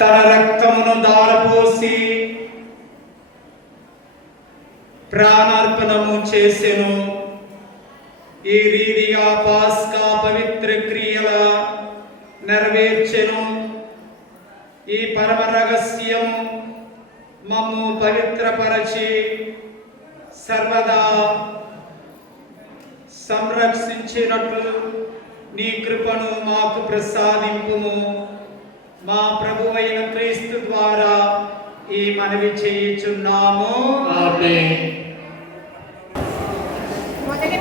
తన రక్తమును దారపోసి ప్రాణార్పణము చేసెను. ఈ రీతిగా పాస్కా పవిత్ర క్రియల నెరవేర్చెను. ఈ పరమ రహస్యం మమ్ము పవిత్రపరచి సర్వదా సంరక్షించినట్లు నీ కృపను మాకు ప్రసాదింపుము. మా ప్రభువైన క్రీస్తు ద్వారా ఈ మనవి చేయుచున్నాము. ఆమేన్. మొదటి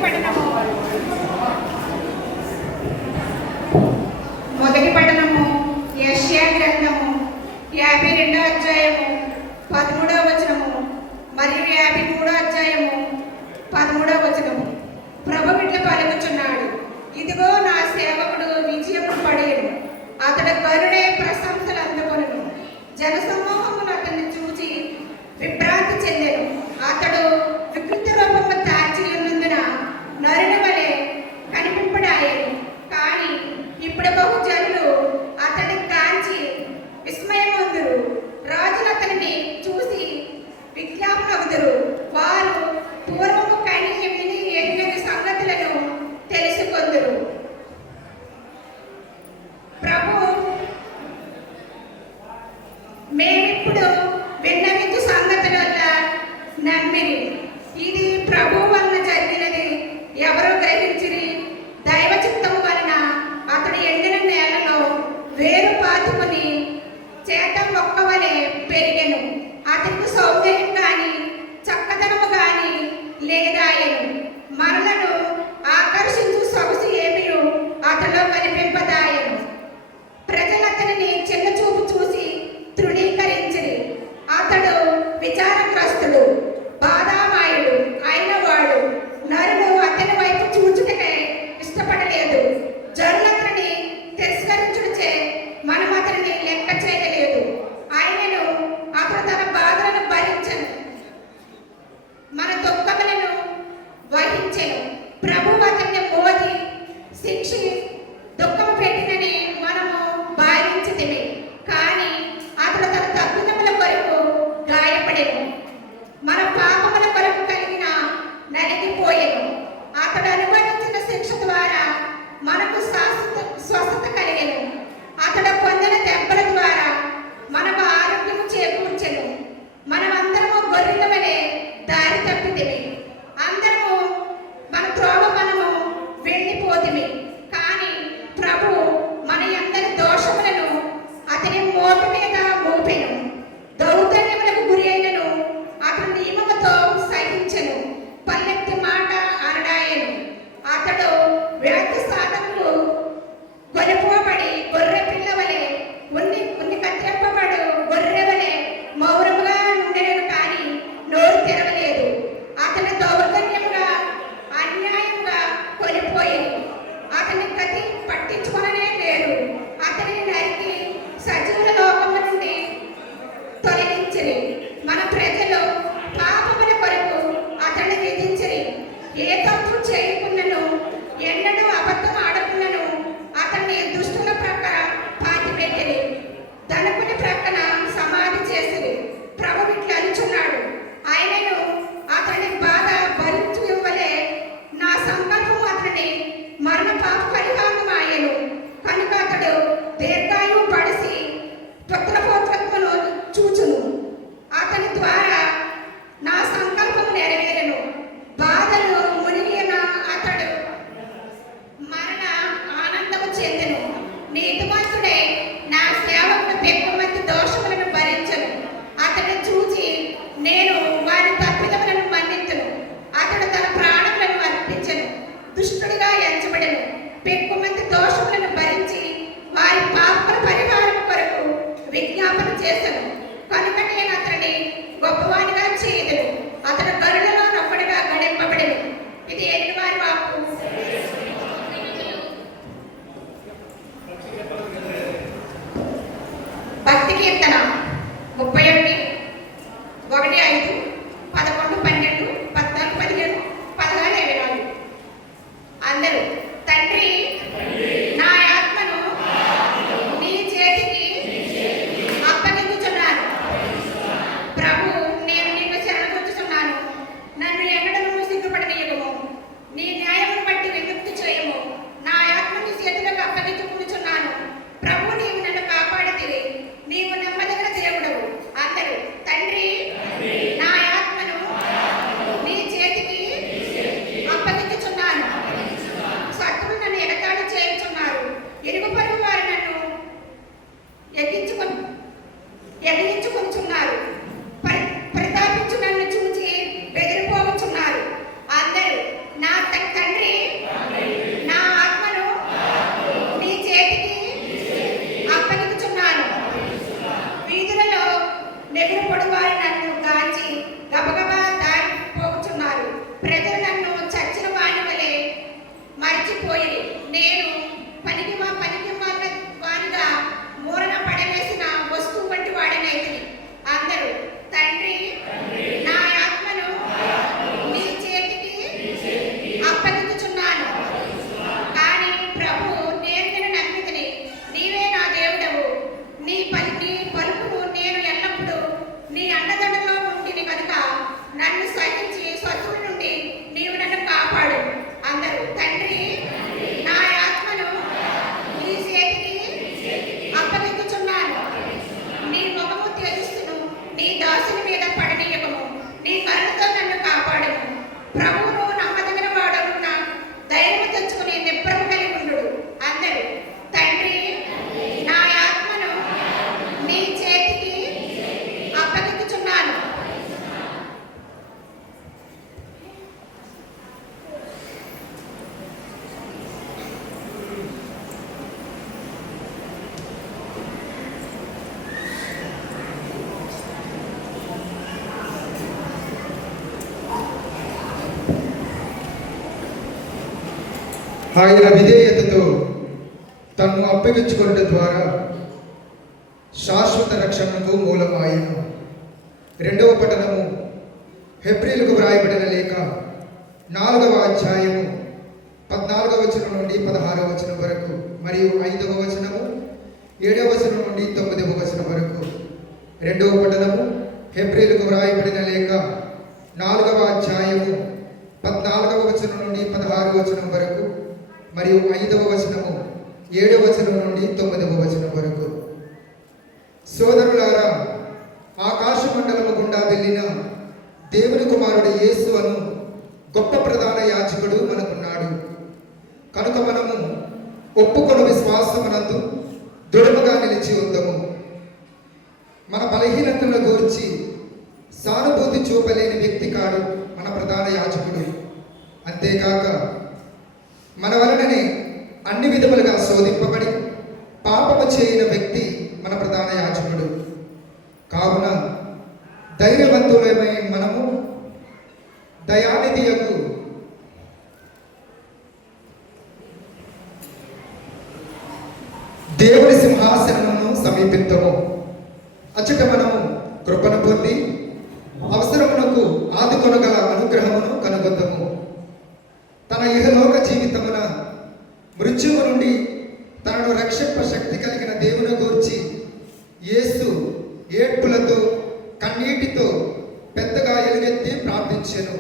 పఠనము యెషయా గ్రంథము 52వ అధ్యాయము 13వ వచనము మరియు 53వ అధ్యాయము 13వ వచనము. ప్రభువు ఇట్లా పలుకుచున్నాడు, ఇదిగో నా సేవకుడు విజయము పడేను, అతడు గరుడే ప్రశంసలు అందుకొనును. జనసమూహములు అతన్ని చూచి విభ్రాంతి చెందెను. అతడు వికృతి రూపము దాచి ఉన్నందున నరుని వలె కనిపింపడాయెను. కానీ ఇప్పుడు బహు జనులు అతన్ని కాంచి విస్మయమందురు. రాజులు అతనిని చూసి విజ్ఞాపనగుదురు. వారు పూర్వము కని విని ఎన్నెన్ని సంగతులను తెలుసుకొందురు. ప్రభు మేమిప్పుడు విన్నవించు సంగతుల నమ్మిరి. ఇది ప్రభు వలన జరిగినది ఎవరో గ్రహించిరి. దైవ చిత్తము వలన అతడు ఎండిన నేలలో వేరు పాతుకుని చేత మొక్క వలె పెరిగెను. అతనికి సౌందర్యం కానీ చక్కదనము కానీ లేదాయెను. మరలను ఆకర్షించు సొగసు ఏమియు అతడిలో కనిపింపదాయెను. ప్రజలు అతనిని చిన్న చూపు చూసి తృణీకరించిరి. అతడు విచారగ్రస్తుడు, బాధామాయుడు అయిన వాడు. నరులు అతని వైపు చూచుటకే ఇష్టపడలేదు. జనులు అతనిని తిరస్కరించుటచే మనం అతనిని లెక్క చేయలేదు. ఆయనను అతడు తన బాధలను భరించను, మన దుఃఖములను వహించెను. ప్రభువు అతన్ని మోది శిక్షి దుఃఖము పెట్టినని మనము భావించితిమి. కానీ అతడు తన తప్పిదముల కొరకు గాయపడెను, మన పాపముల కొరకు కలిగిన నలిగిపోయెను. అతడు అనుభవించిన శిక్ష ద్వారా మనకు స్వస్థత కలిగెను. అతడు పొందిన దెబ్బల ద్వారా మనకు ఆరోగ్యము చేకూర్చెను. మనమందరము గొర్రెల వలె దారి తప్పితిమి. అందరము మన త్రోవ మనము వెళ్ళిపోతిమి. కానీ ప్రభు మన అందరి దోషములను అతని మోపి మీద మోపెను. దౌర్జన్యములకు గురి అయినను అతడు నియమముతో సహించెను. పల్లెత్తి మాట అనడాయెను. అతడు వ్యర్థ సాధనకు గొలుపుబడి గొర్రె పిల్ల వలె ఉన్ని కత్తిరింపబడు గొర్రె వలె మౌనముగా ఉండెను. కానీ నోరు తెరవలేదు. అతని దౌర్జన్యముగా అన్యాయంగా కొనిపోయేది. అతని గతి పట్టించుకొననే లేడు. అతనిని నరికి సజీవుల లోకము నుండి తొలగించిరి. మన ప్రజలు పాపముల కొరకు అతన్ని విధించిరి. ఏ తప్పు చేయకున్నను ఎన్నడూ అబద్ధం ఆడకున్నను అతన్ని దుష్టుల ప్రక్కన పాతిపెట్టిరి, ధనకుని ప్రక్కన సమాధి చేసిరి. ప్రభు ఇట్లా అనుచున్నాడు, ఆయనను అతని బాధ భరించు ఇవ్వలే. నా సంకల్పము అతని మరణ పాప పరిహారమాయెను. కనుక అతడు దీర్ఘాయువు పడిసి పుత్రపౌత్రత్వమును చూచును. అతని ద్వారా నా సంకల్పము నెరవేరెను. బాధలు మునిగిన అతడు మరణ ఆనందము చెందెను. నీతిమంతుడే నా సేవకుడు పెక్కుమంది దోషములను భరించను. అతడు చూచి నేను వారి తప్పిదములను మన్నింతును. అతడు తన ప్రాణములను అర్పించెను. దుష్టుడిగా ఎంచబడెను. పెక్కుమంది దోషములను భరించి వారి పాపల పరిహారం కొరకు విజ్ఞాపన చేశాను. కనుక నేను అతడిని గొప్పవానిగా చేయదును. అతడు గరులలో నొక్కడిగా గడింపబడెను. ఇది ఎన్ని వారి వాక్కు. భక్తి కీర్తన 31, 1, 5, 11, 12, 14, 15, 16, 24. అందరూ తండ్రి నా ఆత్మను నీ ఆయన విధేయతతో తన్ను అప్పగించుకున్నట ద్వారా శాశ్వత రక్షణకు మూలమాయను. రెండవ పఠనము హెబ్రీలకు వ్రాయబడిన లేఖ 4వ అధ్యాయము 14వ వచనం నుండి 16వ వచనం వరకు మరియు 5వ వచనము 7వ వచనం నుండి 9వ వచనం వరకు. రెండవ పఠనము హెబ్రీలకు వ్రాయబడిన లేఖ 4వ అధ్యాయము 14వ వచనం నుండి 16వ వచనం వరకు మరియు 5వ వచనము 7వ వచనం నుండి 9వ వచనం వరకు. సోదరులారా, ఆకాశ మండలము గుండా వెళ్ళిన దేవుని కుమారుడు యేసు అను గొప్ప ప్రధాన యాజకుడు మనకున్నాడు. కనుక మనము ఒప్పుకొను విశ్వాసమునందు దృఢముగా నిలిచి ఉందము. మన బలహీనతలను గూర్చి సానుభూతి చూపలేని వ్యక్తి కాడు మన ప్రధాన యాజకుడు. అంతేకాక మన వలననే అన్ని విధములుగా శోధింపబడి పాపము చేయని వ్యక్తి మన ప్రధాన యాజకుడు. కావున ధైర్యవంతులమైన మనము దయానిధియకు దేవుని సింహాసనమును సమీపిద్దాము. అచ్చట మనము కృపను పొంది అవసరమునకు ఆదుకొనగల అనుగ్రహమును కనుగొందము. తన ఇహలోక జీవితమున మృత్యువు నుండి తనను రక్షింప శక్తి కలిగిన దేవుని గూర్చి యేసు ఏడ్పులతో కన్నీటితో పెద్దగా ఎలుగెత్తి ప్రార్థించెను.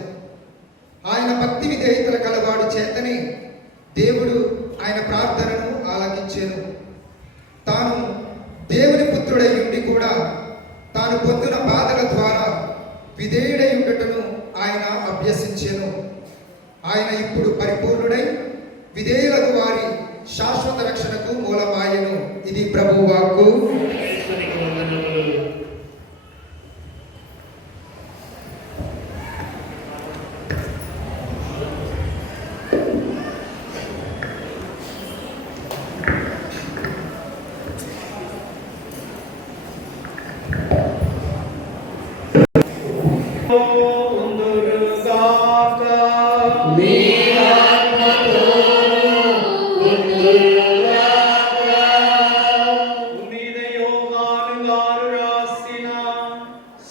ఆయన భక్తి విధేయతల కలవాడు చేతనే దేవుడు ఆయన ప్రార్థనను ఆలకించెను. తాను దేవుని పుత్రుడై ఉండి కూడా తాను పొందిన బాధల ద్వారా విధేయుడై ఉండటను ఆయన అభ్యసించెను. ఆయన ఇప్పుడు పరిపూర్ణుడై విధేయులకు వారి శాశ్వత రక్షణకు మూలమాయను. ఇది ప్రభువు వాక్కు.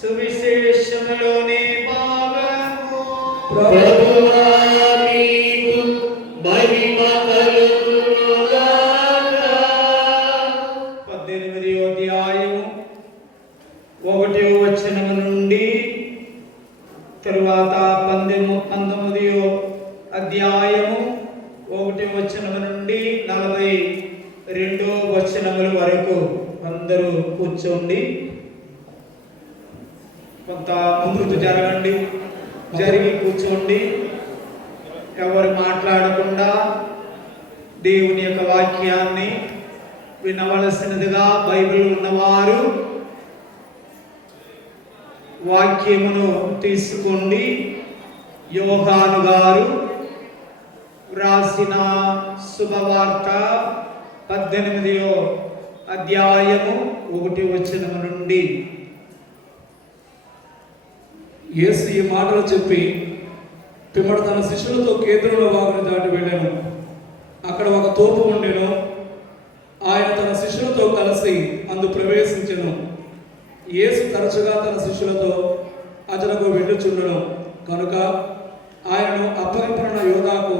సువిశేషములోని భాగము. 18వ అధ్యాయము 1వ వచనము నుండి తరువాత 19వ అధ్యాయము 1వ వచనము నుండి 42వ వచనముల వరకు అందరూ కూర్చోండి. కొంత ముందుకు జరగండి, జరిగి కూర్చోండి. ఎవరు మాట్లాడకుండా దేవుని యొక్క వాక్యాన్ని వినవలసినదిగా బైబిల్ ఉన్నవారు వాక్యమును తీసుకోండి. యోహాను గారు రాసిన శుభవార్త 18వ అధ్యాయము 1వ వచనము నుండి. యేసు ఈ మాటలు చెప్పి పిమ్మట తన శిష్యులతో కేద్రోను వాగును దాటి వెళ్ళాను. అక్కడ ఒక తోపు ఉండెను. ఆయన తన శిష్యులతో కలిసి అందు ప్రవేశించెను. యేసు తరచుగా తన శిష్యులతో అతనకు వెళ్ళుచుండెను కనుక ఆయనను అప్పగింపనున్న యోధాకు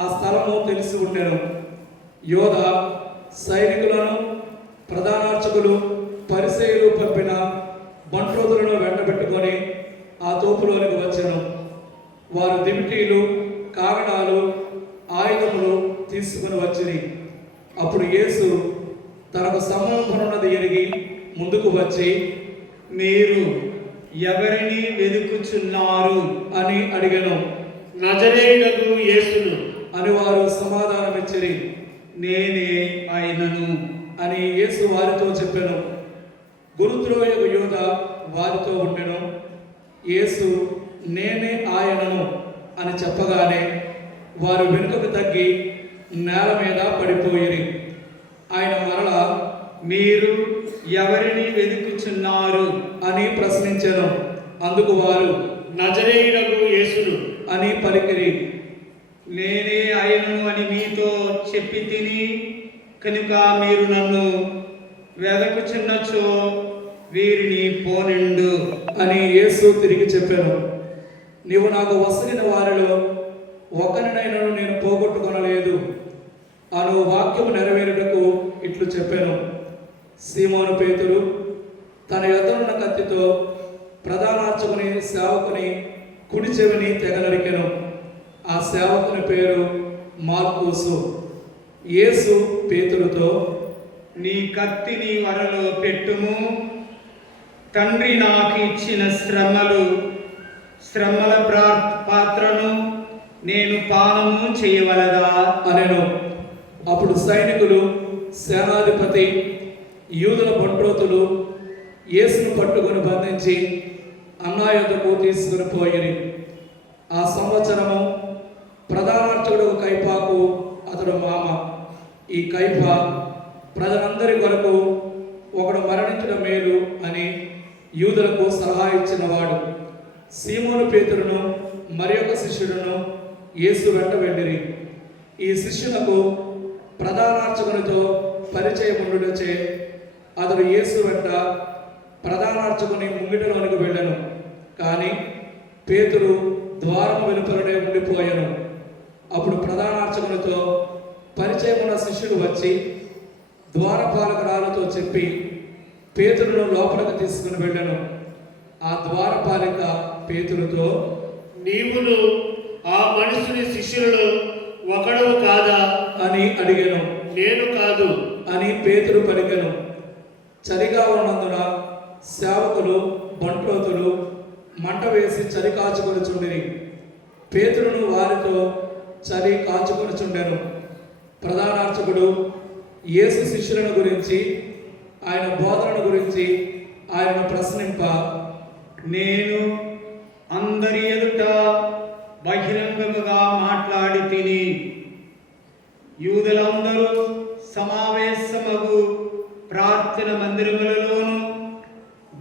ఆ స్థలము తెలిసి ఉండెను. యోధ సైనికులను, ప్రధానార్చకులు, పరిసయ్యులు పంపిన బంట్రోతులను వెంటబెట్టుకొని ఆ తోపులోనికి వచ్చెను. వారు దివిటీలు, కాగడాలు, ఆయుధములు తీసుకుని వచ్చిరి. అప్పుడు యేసు తనకు సమూహమున్నది ఎరిగి ముందుకు వచ్చి, మీరు ఎవరిని వెతుకుచున్నారు అని అడిగెను. నజరేయుడగు యేసును అని వారు సమాధానమిచ్చిరి. నేనే ఆయనను అని యేసు వారితో చెప్పెను. గురుద్రోయగు యోధ వారితో ఉండెను. యేసు నేనే ఆయనను అని చెప్పగానే వారు వెనుకకు తగ్గి నేల మీద పడిపోయిరి. ఆయన మరలా మీరు ఎవరిని వెతుకుచున్నారు అని ప్రశ్నించెను. అందుకు వారు నజరేయుడగు యేసును అని పలికిరి. నేనే ఆయనను అని చెప్పి తిని కనుక మీరు నన్ను వెదకుచున్నచో వీరిని పోనిండు అని యేసు తిరిగి చెప్పాను. నీవు నాకు వసగిన వారిలో ఒకరినైనా నేను పోగొట్టుకొనలేదు అను వాక్యము నెరవేరుటకు ఇట్లు చెప్పాను. సీమోను పేతురు తన యొద్దనున్న కత్తితో ప్రధానార్చకుని సేవకుని కుడి చెవిని తెగ నరికెను. ఆ సేవకుని పేరు మార్కుసు. యేసు పేతురుతో, నీ కత్తిని వరలో పెట్టుము. తండ్రి నాకు ఇచ్చిన శ్రమల పాత్రను నేను పానము చేయవలదా అనెను. అప్పుడు సైనికులు, సేనాధిపతి, యూదుల బంట్రోతులు యేసును పట్టుకొని బంధించి అన్నా యొద్దకు తీసుకుని పోయిరి. ఆ సంవత్సరము ప్రధానార్చకుడు కైపాకు అతడు మామ. ఈ కైప ప్రజలందరి కొరకు ఒకడు మరణించడం మేలు అని యూదులకు సలహా ఇచ్చినవాడు. సీమోను పేతురును మరి ఒక శిష్యుడును యేసు వెంట వెళ్ళిరి. ఈ శిష్యులకు ప్రధానార్చకునితో పరిచయం ఉండుటచే అతడు యేసు వెంట ప్రధానార్చకుని ముంగిటలోనికి వెళ్ళెను. కానీ పేతురు ద్వారము వెలుపలనే ఉండిపోయాను. అప్పుడు ప్రధానార్చకునితో పరిచయం ఉన్న శిష్యుడు వచ్చి ద్వారపాలకురాలతో చెప్పి పేతురును లోపలికి తీసుకుని వెళ్ళాను. ఆ ద్వారపాలిక పేతురుతో, నీవును ఆ మనుషుని శిష్యులలో ఒకడవు కాదా అని అడిగాను. నేను కాదు అని పేతురు పలికెను. చలిగా ఉన్నందున సేవకులు బంట్రోతులు మంట వేసి చలి కాచుకొనుచుండిరి. పేతురును వారితో చలి కాచుకొనుచుండెను. ప్రధానార్చకుడు యేసు శిష్యులను గురించి, ఆయన బోధనను గురించి ఆయనను ప్రశ్నింప, నేను అందరి ఎదుట బహిరంగముగా మాట్లాడి తిని యూదులందరూ సమావేశమగు ప్రార్థన మందిరములలోను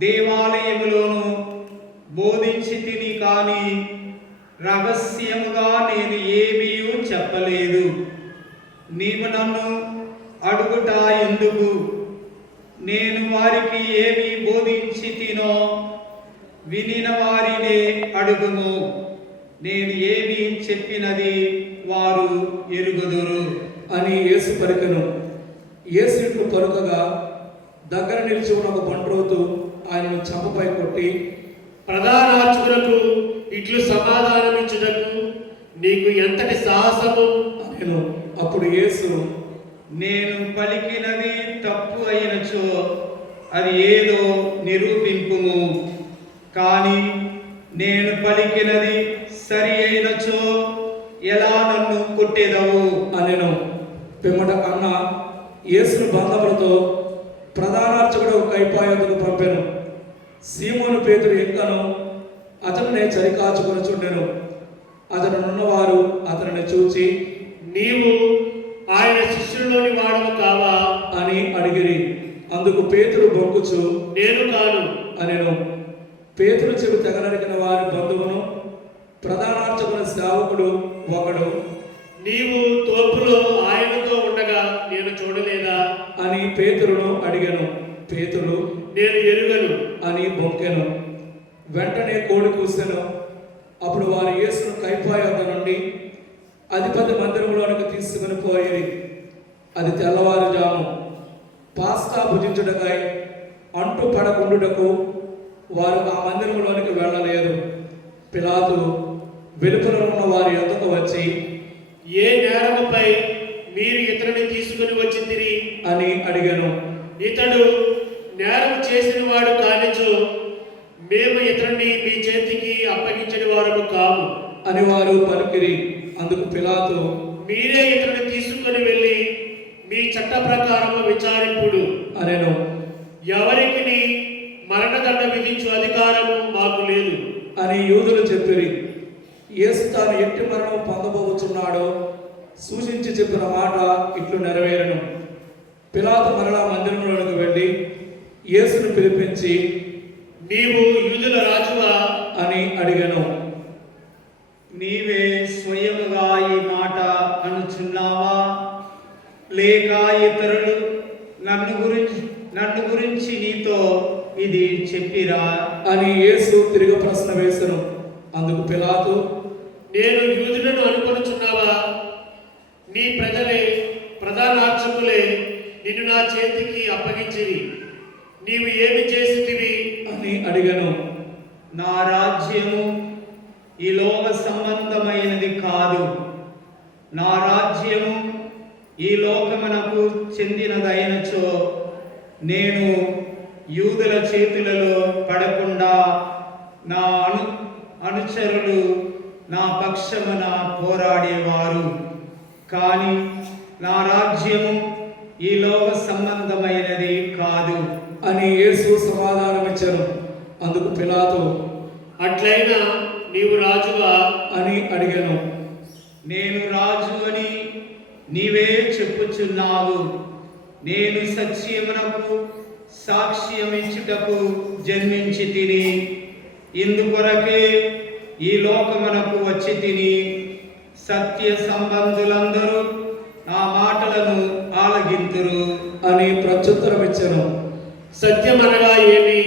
దేవాలయములోను బోధించి తిని కానీ రహస్యముగా నేను ఏమీ చెప్పలేదు. నీవు నన్ను అడుగుట ఎందుకు? నేను వారికి ఏమి బోధించి తినో వినిన వారినే అడుగుము. నేను ఏమి చెప్పినది వారు ఎరుగుదురు అని యేసు పలికెను. యేసు ఇట్లు పలుకగా దగ్గర నిలిచి ఉన్న ఒక బంట్రోతు ఆయనను చంపపై కొట్టి, ప్రధానార్చకులకు ఇట్లు సమాధానమిచ్చుటకు నీకు ఎంతటి సాహసము అనెను. అప్పుడు యేసు, నేను పలికినది తప్పు అయినచో అది ఏదో నిరూపింపుము. కానీ నేను పలికినది సరి అయినచో ఎలా నన్ను కొట్టేదవు అనెను. పిమ్మట అన్న యేసును బంధములతో ప్రధానార్చకుడు కైపా యొద్దకు పంపెను. సీమోను పేతురు ఎక్కను అతనినే చలి కాచుకొనుచుండెను. అతనున్నవారు అతనిని చూచి, నీవు ఆయన శిష్యుల్లోని వాడవు కావా అని అడిగిరి. అందుకు పేతురు బొంకుచు, నేను కాను అనెను. పేతురు చెవి తెగనరికిన వారి బంధువును ప్రధానార్చకుని సేవకుడు ఒకడు, నీవు తోపులో ఆయనతో ఉండగా నేను చూడలేదా అని పేతురును అడిగాను. పేతురు, నేను ఎరుగను అని బొంకెను. వెంటనే కోడి కూసెను. అప్పుడు వారు యేసును కైపా యొద్ద నుండి అధిపతి మందిరంలోనికి తీసుకుని పోయి, అది తెల్లవారుజాము. పాస్కా భుజించుటకై అంటు పడకుండుటకు వారు ఆ మందిరంలోనికి వెళ్ళలేదు. పిలాతు వెలుపల ఉన్న వారి యొద్దకు వచ్చి, ఏ నేరముపై మీరు ఇతరుని తీసుకుని వచ్చిందిరి అని అడిగాను. ఇతడు నేరం చేసిన వాడు కానిచో మేము ఇతరుని మీ చేతికి అప్పగించని వారము కాము అని వారు పలికిరి. అందుకు పిలాతు, మీరే ఇతరుని తీసుకుని వెళ్ళి మీ చట్ట ప్రకారము విచారింపుడు అనెను. ఎవరికి మరణదండ విధించు అధికారము మాకు లేదు అని యూదులు చెప్పిరి. యేసు తాను ఎట్టి మరణం పొందబోతున్నాడో సూచించి చెప్పిన మాట ఇట్లు నెరవేరను. పిలాతు మరలా మందిరంలోనికి వెళ్ళి యేసును పిలిపించి, నీవు యూదుల రాజువా అని అడిగాను. నీవే స్వయముగా ఈ మాట అనుచున్నావా నన్ను గురించి నీతో ఇది చెప్పిరా అని యేసు తిరిగి ప్రశ్న వేసెను. అందుకు పిలాతు, నేను యూదులను అనుకొనుచున్నావా? నీ ప్రజలే ప్రధాన అర్చకులే నిన్ను నా చేతికి అప్పగించిరి. నీవు ఏమి చేసితివి అని అడిగాను. నా రాజ్యము ఈ లోక సంబంధమైనది కాదు. నా రాజ్యము ఈ లోకమునకు చెందినదైనచో నేను యూదుల చేతులలో పడకుండా నా అనుచరులు నా పక్షమున పోరాడేవారు. కానీ నా రాజ్యము ఈ లోక సంబంధమైనది కాదు అని యేసు సమాధానమిచ్చాను. అందుకు పిలాతు, అట్లయినా నీవు రాజువా అని అడిగాను. నేను రాజు అని నీవే చెప్పుచున్నావు. నేను సత్యమునకు సాక్ష్యమిచ్చుటకు జన్మించి తిని, ఇందుకొరకే ఈ లోకమునకు వచ్చి తిని. సత్య సంబంధులందరూ నా మాటలను ఆలగింతురు అని ప్రత్యుత్తరం ఇచ్చాను. సత్యం అనగా ఏమి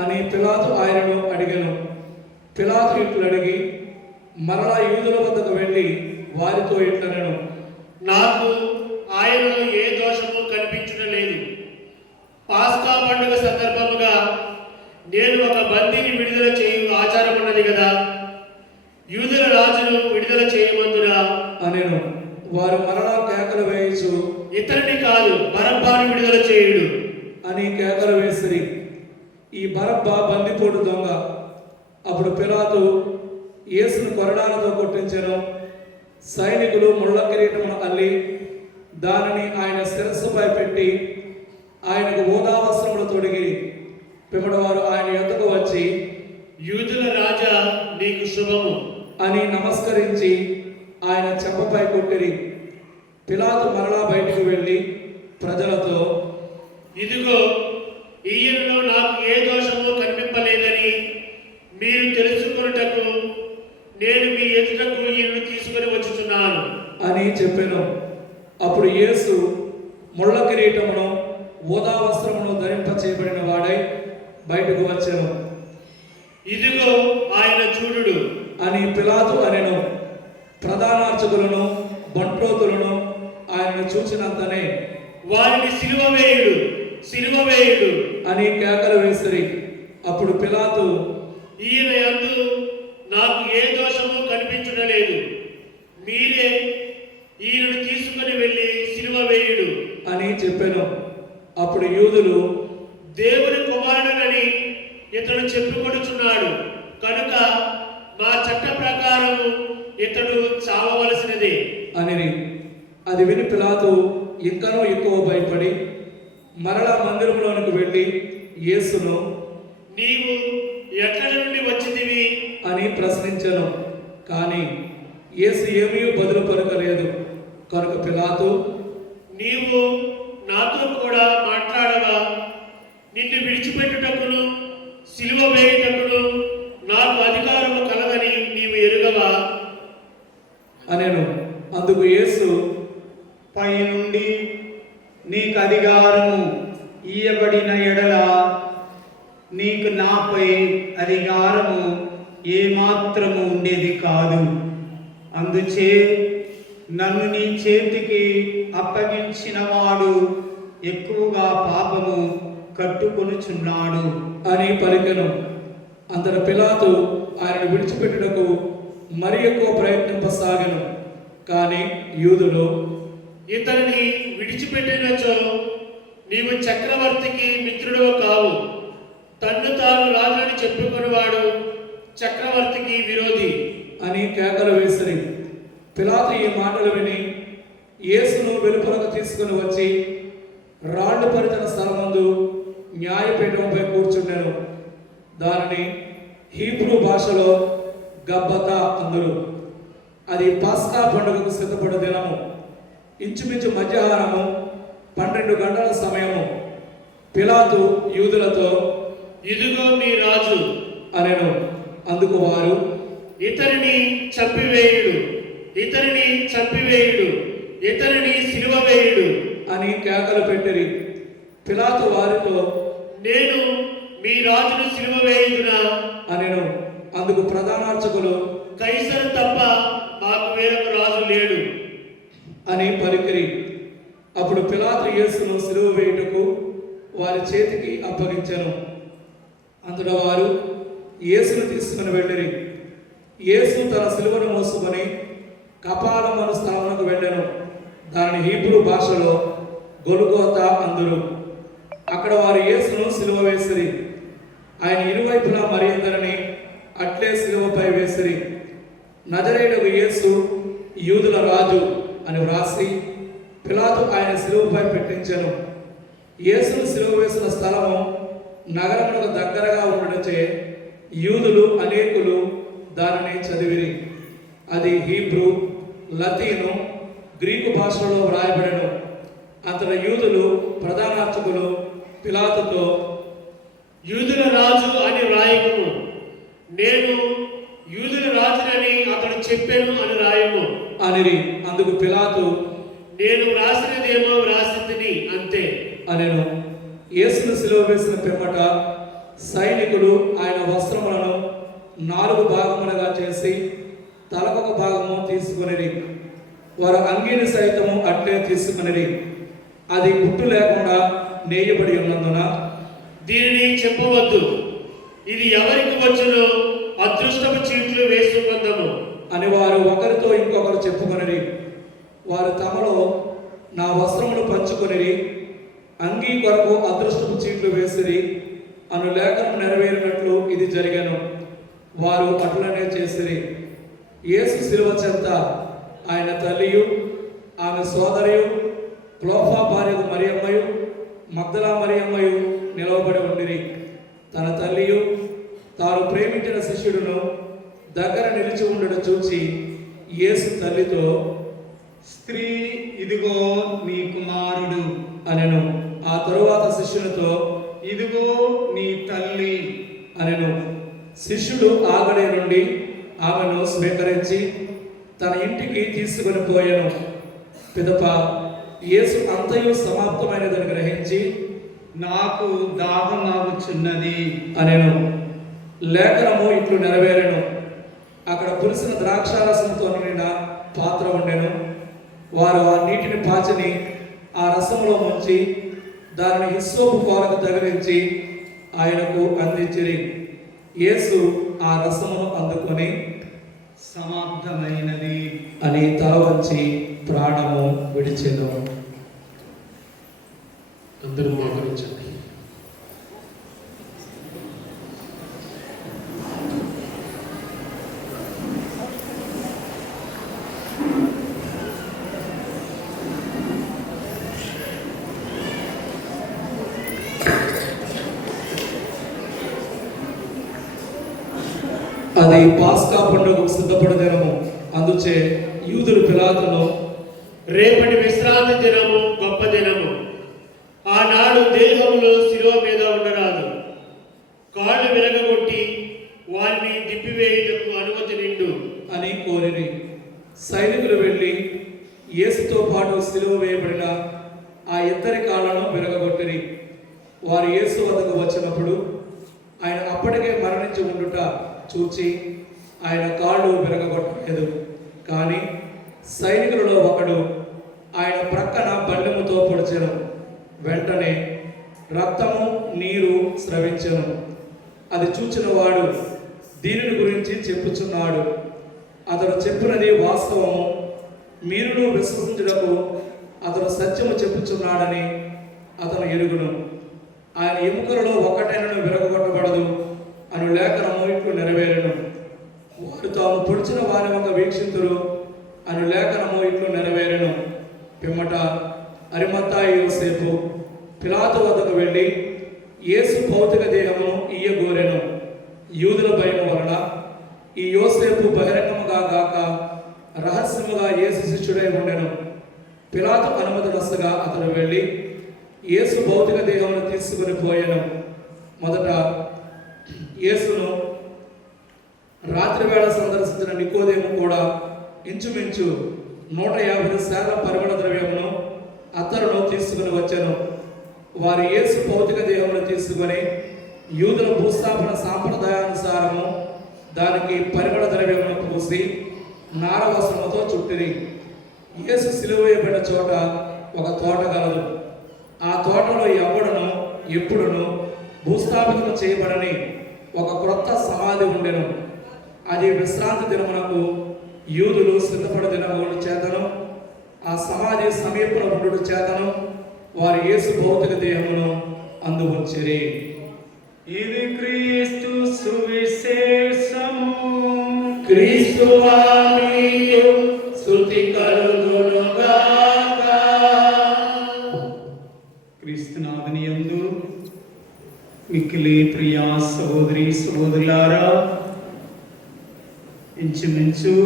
అని పిలాతు ఆయనను అడిగాను. పిలాతు ఇట్లు అడిగి మరలా యూదుల వద్దకు వెళ్ళి వారితో ఇట్లనెను, నాకు ఆయనలో ఏ దోషము కనిపించడం లేదు. పాస్కా పండుగ సందర్భముగా నేను ఒక బందీని విడుదల చేయు ఆచారం ఉన్నది కదా. యూదుల రాజును విడుదల చేయమందురా అనెను. వారు మరలా కేకలు వేయచ్చు, ఇతరుని కాదు బరబ్బాను విడుదల చేయుడు అని కేకలు వేసిరి. ఈ బరబ్బా బందిపోటు దొంగ. అప్పుడు పిలాతు యేసును కొరడాలతో కొట్టించెను. సైనికులు ముళ్ళ కిరీటమును అల్లి దానిని ఆయన శిరస్సుపై పెట్టి ఆయనకు ఊదా వస్త్రములు తొడిగిరి. పిమ్మట వారు ఆయన యొద్దకు వచ్చి, యూదుల రాజా నీకు శుభము అని నమస్కరించి ఆయన చెంపపై కొట్టిరి. పిలాతు మరలా బయటికి వెళ్ళి ప్రజలతో, ఇదిగో ఈయనలో నాకు ఏ దోషము కనిపింపలేదని మీరు తెలుసుకొనుటకు నేను మీ ఎదుటకు ఈయనను తీసుకుని వచ్చుచున్నాను అని చెప్పెను. అప్పుడు యేసు ముళ్ళ కిరీటమును ఊదా వస్త్రమును ధరింప చేయబడిన వాడై బయటకు వచ్చెను. ఇదిగో ఆయన చూడుడు అని పిలాతు అనెను. ప్రధానార్చకులను బంట్రోతులను ఆయనను చూచినంతనే వారిని సిలువ వేయుడు, సిలువ వేయుడు అని కేకలు వేసిరి. అప్పుడు పిలాతు, ఈయన యందు నాకు ఏ దోషము కనిపించడం లేదు. మీరే ఈయనను తీసుకుని వెళ్ళి సిలువ వేయుడు అని చెప్పెను. అప్పుడు యూదులు, దేవుని కుమారుడని ఇతడు చెప్పుకొనుచున్నాడు కనుక మా చట్ట ప్రకారము ఇతడు చావవలసినదే అనిరి. అది విని పిలాతు ఇంకనూ ఎక్కువ భయపడి మరలా మందిరంలోనికి వెళ్ళి యేసును, నీవు ఎక్కడి నుండి వచ్చితివి అని ప్రశ్నించెను. కానీ యేసు ఏమీ బదులు పలకలేదు. కనుక పిలాతు, నీవు నాతో కూడా మాట్లాడవా? నిన్ను విడిచిపెట్టుటకును సిలువ వేయుటకును నాకు అధికారము కలదని నీవు ఎరుగవా అనెను. అందుకు యేసు, పైనుండి నీకు అధికారము ఇయ్యబడిన ఎడల నీకు నాపై అధికారము ఏమాత్రము ఉండేది కాదు. అందుచే నన్ను నీ చేతికి అప్పగించిన వాడు ఎక్కువగా పాపము కట్టుకొనుచున్నాడు అని పలికెను. అంతట పిలాతు ఆయనను విడిచిపెట్టుటకు మరి ఎక్కువ ప్రయత్నింపసాగెను. కానీ యూదులు, ఇతనిని విడిచిపెట్టినచో నీవు చక్రవర్తికి మిత్రుడు కావు. తన్ను తాను రాజుని చెప్పుకునేవాడు చక్రవర్తికి విరోధి అని కేకలు వేసిరి. పిలాతు ఈ మాటలు విని యేసును వెలుపలకు తీసుకుని వచ్చి రాళ్లు పరిచిన స్థలమందు న్యాయపీఠంపై కూర్చుండెను. దానిని హీబ్రూ భాషలో గబ్బతా అందురు. అది పాస్కా పండుగకు సిద్ధపడు దినము. ఇంచుమించు మధ్యాహ్నము 12 గంటల సమయము. పిలాతు యూదులతో, ఇదిగో మీ రాజు అనెను. అందుకు వారు, ఇతనిని చంపివేయుడు, ఇతనిని చంపివేయుడు, ఇతనిని సిలువ వేయుడు అని కేకలు పెట్టిరి. పిలాతు వారితో, నేను మీ రాజును సిలువ వేయుదునా అనెను. అందుకు ప్రధానార్చకులు, కైసరు తప్ప మాకు వేరొక రాజు లేడు అని పలికిరి. అప్పుడు పిలాతు యేసును సిలువ వేయుటకు వారి చేతికి అప్పగించెను. అందులో వారు యేసును తీసుకుని వెళ్ళిరి. యేసు తన సిలువను మోసుకొని కపాలమను స్థలమునకు వెళ్ళెను. దానిని హీబ్రూ భాషలో గొలుగోతా అందురు. అక్కడ వారు యేసును సిలువ వేసిరి. ఆయన ఇరువైపులా మరి అందరిని అట్లే సిలువపై వేసిరి. నజరేయుడగు యేసు యూదుల రాజు అని వ్రాసి పిలాతు ఆయన సిలువపై పెట్టించెను. యేసును సిలువ వేసిన స్థలము నగరమునకు దగ్గరగా ఉండటచే యూదులు అనేకులు దానిని చదివిరి. అది హీబ్రూ, లతీను, గ్రీకు భాషలో వ్రాయబడెను. అంతట యూదులు ప్రధానార్చకులు పిలాతుతో, యూదుల రాజు అని రాయకుము, నేను యూదుల రాజునని అతడు చెప్పెను అని రాయము అనిరి. అందుకు పిలాతు, నేను వ్రాసినదేమో వ్రాసింది అంతే అనెను. యేసును సిలువ వేసిన పిమ్మట సైనికులు ఆయన వస్త్రములను 4 భాగములుగా చేసి తలకొక భాగము తీసుకొనిరి. వారు అంగీని సైతము అట్లే తీసుకొనిరి. అది గుట్టు లేకుండా నేయబడి ఉన్నందున దీనిని చెప్పవద్దు, ఇది ఎవరికి వచ్చునో అదృష్టపు చీట్లు వేసుకుందాము అని వారు ఒకరితో ఇంకొకరు చెప్పుకొనిరి. వారు తమలో, నా వస్త్రమును పంచుకొనిరి, అంగీ కొరకు అదృష్టపు చీట్లు వేసిరి అను లేఖనం నెరవేరినట్లు ఇది జరిగెను. వారు అట్లనే చేసిరి. యేసు శిలువ చెంత ఆయన తల్లియు ఆమె సోదరియు క్లోఫా భార్యకు మరియమ్మయు మగ్దలా మరియమ్మయు నిలవబడి ఉండిరి. తన తల్లియు తాను ప్రేమించిన శిష్యుడును దగ్గర నిలిచి ఉండడం చూచి యేసు తల్లితో, స్త్రీ, ఇదిగో నీ కుమారుడు అనెను. ఆ తరువాత శిష్యునితో, ఇదిగో నీ తల్లి అనెను. శిష్యుడు ఆగడే నుండి ఆమెను స్వీకరించి తన ఇంటికి తీసుకొని పోయెను. పిదప యేసు అంతయు సమాప్తమైనదని గ్రహించి, నాకు దాహమాగుచున్నది అనెను. లేఖనము ఇట్లు నెరవేరెను. అక్కడ పులిసిన ద్రాక్షారసంతో నిండిన పాత్ర ఉండెను. వారు ఆ నీటిని పాచని ఆ రసంలో ముంచి దానిని హిస్సోపు కోరకు తగిలించి ఆయనకు అందించిరి. యేసు ఆ రసమును అందుకొని, సమాప్తమైనది అని తల వంచి ప్రాణము విడిచెను. అందరూ మోకరించండి. అది పాస్కా పండుగకు సిద్ధపడి దినము. అందుచే యూదులు పిలాతును, రేపటి విశ్రాంతి దినము గొప్ప దినము, ఆనాడు దేహములో శిలువ మీద ఉండరాదు, కాళ్ళు విరగగొట్టి వారిని దిప్పివేయుటకు అనుమతి నిండు అని కోరిరి. సైనికులు వెళ్ళి యేసుతో పాటు సిలువ వేయబడిన ఆ ఇద్దరి కాళ్ళను విరగగొట్టిరి. వారు యేసు వద్దకు వచ్చినప్పుడు ఆయన అప్పటికే మరణించి ఉండుట చూచి ఆయన కాళ్ళు విరగగొట్టలేదు. కానీ సైనికులలో ఒకడు ఆయన ప్రక్కన బల్లెముతో పొడిచెను. వెంటనే రక్తము నీరు స్రవించెను. అది చూచిన వాడు దీనిని గురించి చెప్పుచున్నాడు, అతడు చెప్పినది వాస్తవము, మీరును విశ్వసించుటకు అతడు సత్యము చెప్పుచున్నాడని అతను ఎరుగును. ఆయన ఎముకలలో ఒకటైనను విరగొట్టబడదు అను లేఖనము ఇట్లు నెరవేరెను. వారు తాము పొడిచిన వారి ఒక వీక్షింతురు అను లేఖనము ఇట్లు నెరవేరెను. పిమ్మట అరిమత్తాయి యోసేపు పిలాతు వద్దకు వెళ్ళి యేసు భౌతిక దేహమును ఇయ్యగోరెను. యూదుల భయం వలన ఈ యోసేపు బహిరంగముగా గాక రహస్యముగా యేసు శిష్యుడై ఉండెను. పిలాతు అనుమతి వస్తగా అతడు వెళ్ళి యేసు భౌతిక దేహమును తీసుకుని పోయెను. మొదట యేసును రాత్రివేళ సందర్శించిన నికోదేము కూడా ఇంచుమించు 150 శాల పరిమళ ద్రవ్యమును అత్తరును తీసుకుని వచ్చెను. వారి యేసు భౌతిక దేహమును తీసుకొని యూదుల భూస్థాపన సాంప్రదాయానుసారము దానికి పరిమళ ద్రవ్యమును పూసి నారవస్త్రముతో చుట్టిరి. యేసు సిలువ వేయబడిన చోట ఒక తోట గలదు. ఆ తోటలో ఎవడును ఎప్పుడును భూస్థాపితము చేయబడని ఒక క్రొత్త సమాధి ఉండెను. అది విశ్రాంతి దినమునకు యూదులు సిద్ధపడి దినముల చేతను ఆ సమాధి సమీపంలో ఉండుట చేతను వారి యేసు భౌతిక దేహమును అందు ఉంచిరి. ఇది క్రీస్తు సువిశేషము. క్రీస్తువా నీకు స్తుతి కలుగునుగాక. క్రీస్తునాథుని యందు మిక్కిలి ప్రియా సహోదరి సహోదరులారా, ఇంచుమించు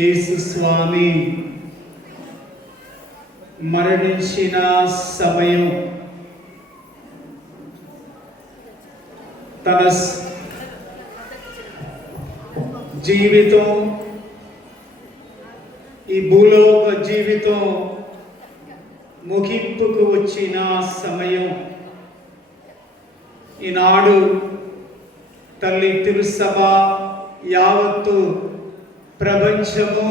యేసు స్వామి మరణించిన సమయం, తన జీవితం, ఈ భూలోక జీవితం ముగింపుకు వచ్చిన సమయం. ఈనాడు తల్లి తిరుసభ యావత్తు ప్రపంచము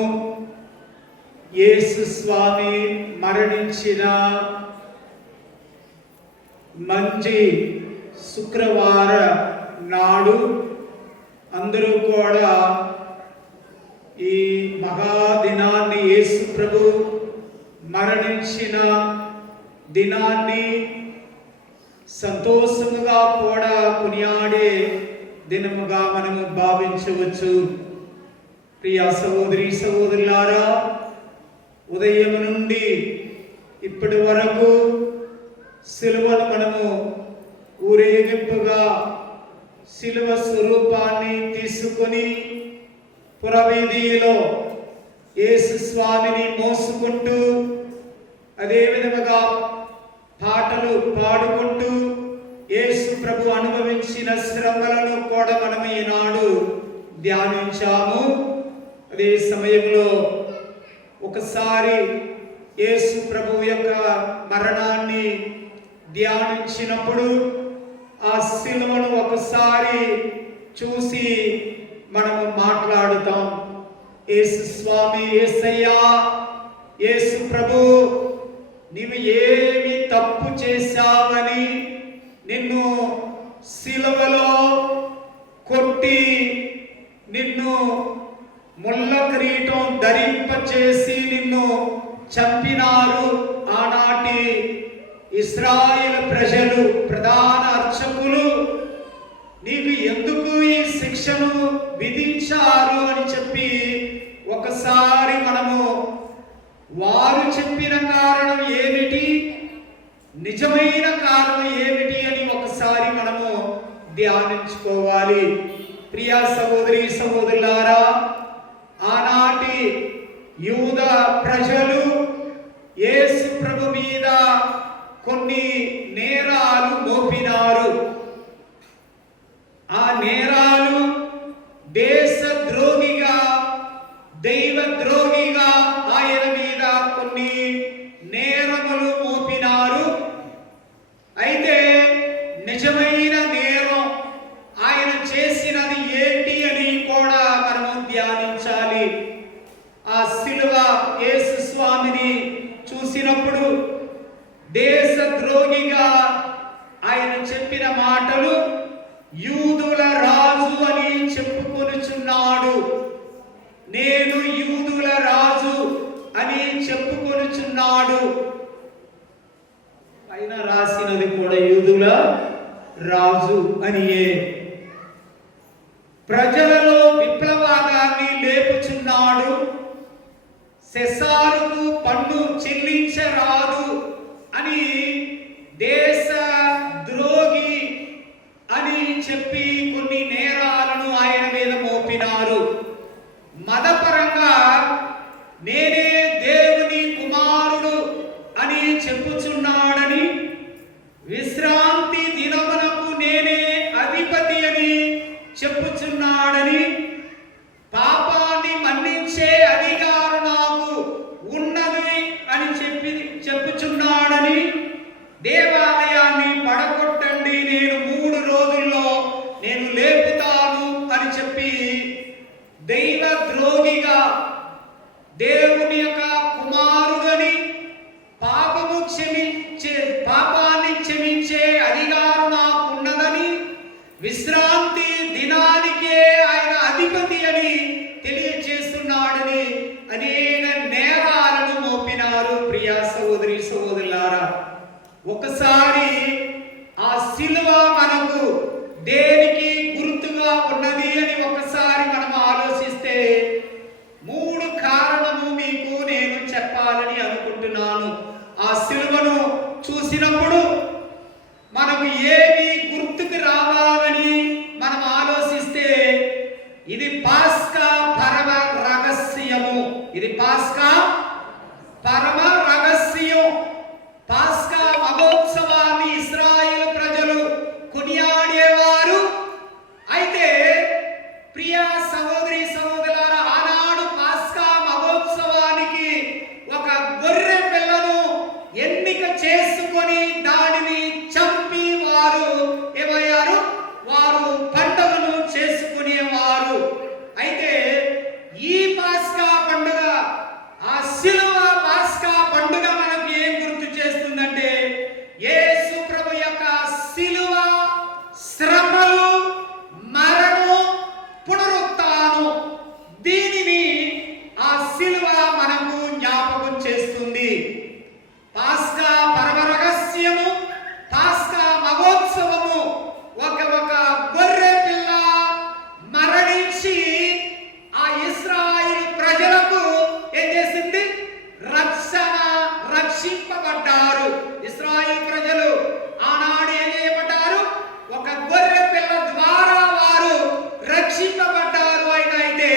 యేసు స్వామి మరణించిన మంచి శుక్రవార నాడు అందరూ కూడా ఈ మహాదినాన్ని, యేసు ప్రభు మరణించిన దినాన్ని సంతోషముగా కూడా కొనియాడే దినముగా మనము భావించవచ్చు. ప్రియ సహోదరి సహోదరులారా, ఉదయం నుండి ఇప్పటి వరకు సిలువను మనము ఊరేగింపుగా సిలువ స్వరూపాన్ని తీసుకొని పురవీధిలో యేసు స్వామిని మోసుకుంటూ, అదే విధముగా పాటలు పాడుకుంటూ యేసు ప్రభు అనుభవించిన శ్రమలను కూడా మనం ఈనాడు ధ్యానించాము. అదే సమయంలో ఒకసారి యేసు ప్రభు యొక్క మరణాన్ని ధ్యానించినప్పుడు ఆ సిలువను ఒకసారి చూసి మనము మాట్లాడుతాం. యేసు స్వామి, యేసయ్యా, యేసు ప్రభు, నీవు ఏమి తప్పు చేశావని నిన్ను సిలువలో కొట్టి, నిన్ను ముళ్ళ కిరీటం ధరింపచేసి నిన్ను చంపినారు ఆనాటి ఇశ్రాయేలు ప్రజలు, ప్రధాన అర్చకులు. నీకు ఎందుకు ఈ శిక్షను విధించారు అని చెప్పి ఒకసారి మనము వారు చెప్పిన కారణం ఏమిటి, నిజమైన కారణం ఏమిటి అని ఒకసారి మనము ధ్యానించుకోవాలి. ప్రియా సహోదరి సహోదరులారా, ఆనాటి యూద ప్రజలు యేసు ప్రభు మీద కొన్ని నేరాలు మోపినారు. ఆ నేరాలు దేశద్రోహిగా, దైవద్రోహిగా ఆయన మీద కొన్ని నేరములు మోపినారు. అయితే నిజమైన నేరం ఆయన చేసినది ఏంటి అని కూడా మనము ధ్యానించాలి. ఆ సిలువ యేసు స్వామిని చూసినప్పుడు దేశద్రోహిగా ఆయన చెప్పిన మాటలు, యూదుల రాజు అని చెప్పుకొనుచున్నాడు, నేను యూదుల రాజు అని చెప్పుకొనుచున్నాడు. పైన రాసినది కూడా యూదుల రాజు అనియే. ప్రజలలో విప్లవాదాన్ని లేపుచున్నాడు. సెసారుకు పన్ను చెల్లించరాదు అని దేశ ద్రోహి అని చెప్పి కొన్ని నేరాలను ఆయన మీద మోపినారు. మతపరంగా నేనే దేవుని కుమారుడు అని చెప్పుచున్నాడని, విశ్రాంతి దినమునకు నేనే అధిపతి అని చెప్పుచున్నాడని, పాపాన్ని మన్నించే అధికారం నాకు ఉన్నది అని చెప్పుచున్నాడని, విశ్రాంతి దినానికే ఆయన అధిపతి అని తెలియచేస్తున్నాడని అనేక నేరాలను మోపినారు. ప్రియ సహోదరి సహోదరులారా, ఒకసారి ఆ శిలువ మనకు దేనికి గుర్తుగా ఉన్నది అని ఒకసారి మనం ఆలోచిస్తే 3 కారణము మీకు నేను చెప్పాలని అనుకుంటున్నాను. ఆ శిలువను చూసినప్పుడు మనకు ఏమి గుర్తుకు రావాలని మనం ఆలోచిస్తే ఇది పాస్కా పరమ రహస్యము. ఇది పాస్కా పరమ రహస్యం. పాస్కా మహోత్సవాన్ని ఇశ్రాయేలు ప్రజలు కొనియాడేవారు. అయితే ప్రియ సహోదరి సహోదరులారా, ఆనాడు పాస్కా మహోత్సవానికి ఒక గొర్రె పిల్లను ఎన్నిక చేసుకొని దానిని చంపి వారు ఏమయ్యారు? వారు పండుగను చేసుకునేవారు. అయితే ఈ పాస్కా పండుగ, ఆ శిలువ పాస్కా పండుగ మనకు ఏం గుర్తు చేస్తుందంటే యేసు ప్రభు యొక్క శిలువ శ్రమలు, మరణం, పునరుత్థానం. దీనిని ఆ శిలువ మనకు జ్ఞాపకం చేస్తుంది. పాస్కా పరమ రహస్యము, పాస్కా మహోత్సవము. ఒక గొర్రె పిల్ల మరణించి ఆ ఇశ్రాయేలు ప్రజలకు ఏం చేసింది? రక్షింపబడ్డారు. ఇశ్రాయేలు ప్రజలు ఆనాడు ఏం చేయబడ్డారు? ఒక గొర్రె పిల్ల ద్వారా వారు రక్షింపబడ్డారు. అయితే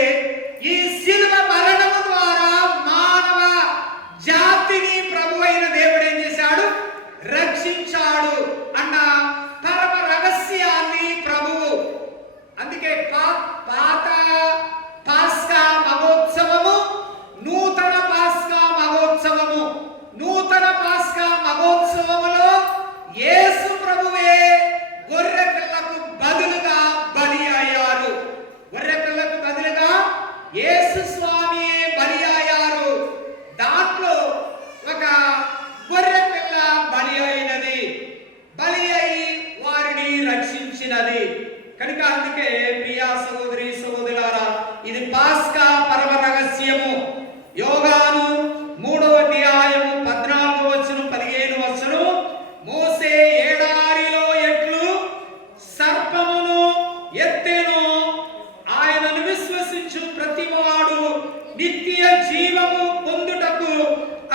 ఈ శిలువ మరణము ద్వారా మానవ జాతిని ప్రభు అయిన దేవుడు ఏం చేశాడు? రక్షించాడు అన్న పరమ రహస్యాన్ని ప్రభువు. అందుకే పాత పాస్కా మహోత్సవము, నూతన పాస్కా మహోత్సవము. నూతన పాస్కా మహోత్సవములో యేసు ప్రభువే గొర్రె పిల్లకు బదులుగా బలి అయ్యారు. గొర్రె పిల్లకు బదులుగా యేసు స్వామియే బలి అయ్యారు. దాంట్లో ఒక గొర్రె పిల్ల బలి అయినది, బలి అయి వారిని రక్షించినది. కనుక అందుకే ప్రియ సహోదరి సహోదరులారా, ఇది పాస్కా పరమ రహస్యము. యోగాను 3వ అధ్యాయము 14వ వచనం 15వ వచనం, మోసే ఎడారిలో ఎట్లు సర్పమును ఎత్తెనో ఆయనను విశ్వసించు ప్రతివాడు నిత్య జీవము పొందుటకు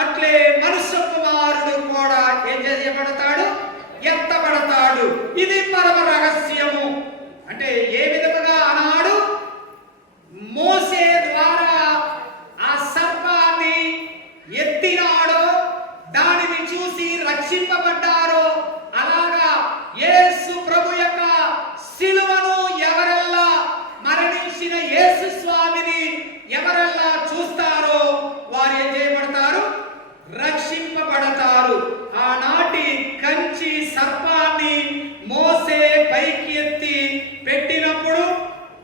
అట్లే మనుష్య కుమారుడు కూడా ఏం చేయబడతాడు? ఎత్తబడతాడు. ఇది పరమ రహస్యము. అంటే ఏ విధముగా ఆనాడు మోసే ద్వారా ఆ సర్పాన్ని ఎత్తినాడో, దానిని చూసి రక్షింపబడ్డారో, అలాగా యేసు ప్రభు యొక్క శిలువను ఎవరెల్లా మరణించిన యేసు స్వామిని ఎవరెల్లా చూస్తారో వారు ఏం చేయబడతారు? రక్షింపబడతారు. ఆనాటి కంచి సర్పాన్ని మోసే పైకి ఎత్తి పెట్టినప్పుడు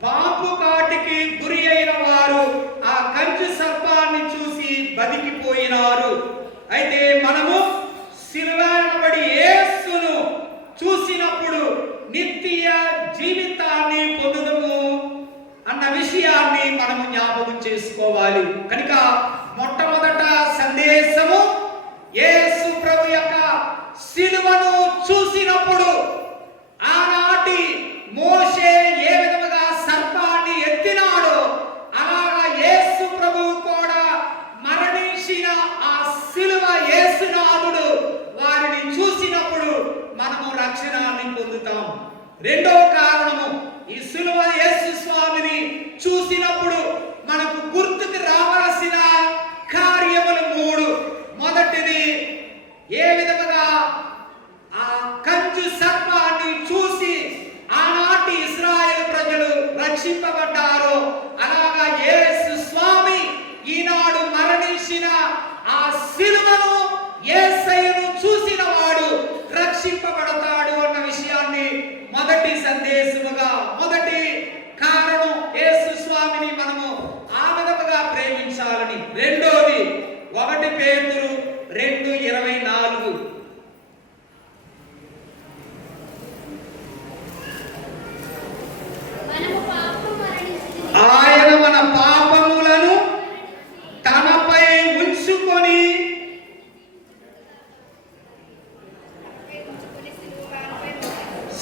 పాపు కాటికి గురి అయిన వారు ఆ కంచి సర్పాన్ని చూసి బతికిపోయినారు. అయితే మనము శిలువబడి యేసును చూసినప్పుడు నిత్య జీవితాన్ని పొందుదము అన్న విషయాన్ని మనము జ్ఞాపకం చేసుకోవాలి. కనుక మొట్టమొదట సందేశము యేసు ప్రభు యొక్క శిలువను చూసినప్పుడు ఆనాటి మోషే ఏ విధముగా సర్పాన్ని ఎత్తినాడో అలాగా యేసు ప్రభువు కూడా మరణించిన ఆ శిలువ యేసునాథుడు వారిని చూసినప్పుడు మనము రక్షణాన్ని పొందుతాం. రెండవ కారణము, ఈ శిలువ యేసు స్వామిని చూసినప్పుడు మనకు గుర్తుకు రావలసిన కార్యములు 3. మొదటిది, ఏ విధముగా ఆ కంచు సర్పాన్ని చూసి ఆనాటి ఇశ్రాయేలు ప్రజలు రక్షింపబడ్డారో అలాగా యేసు స్వామి ఈనాడు మరణించిన ఆ శిలువను యేసయ్యను చూసిన వాడు రక్షింపబడతాడు అన్న విషయాన్ని మొదటి సందేశముగా, మొదటి కారణం యేసు స్వామిని మనము ఆ విధముగా ప్రేమించాలని. రెండోది 1 పేతురు 2:24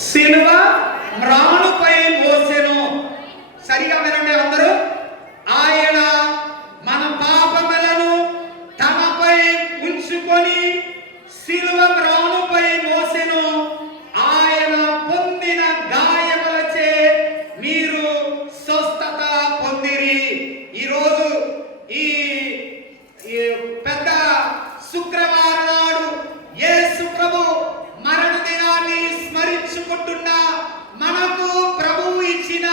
సిలువ మ్రానుపై మోసెను. సరిగా వినండి అందరూ. ఆయన మన పాపములను తనపై ఉంచుకొని సిలువ మ్రానుపై మోసెను. ఆయన పొందిన గాయములచే మీరు స్వస్థత పొందిరి. ఈరోజు ఈ పెద్ద శుక్రవారం నాడు యేసు ప్రభు మరణ దినాన్ని స్మరించుకుంటున్న మనకు ప్రభువు ఇచ్చిన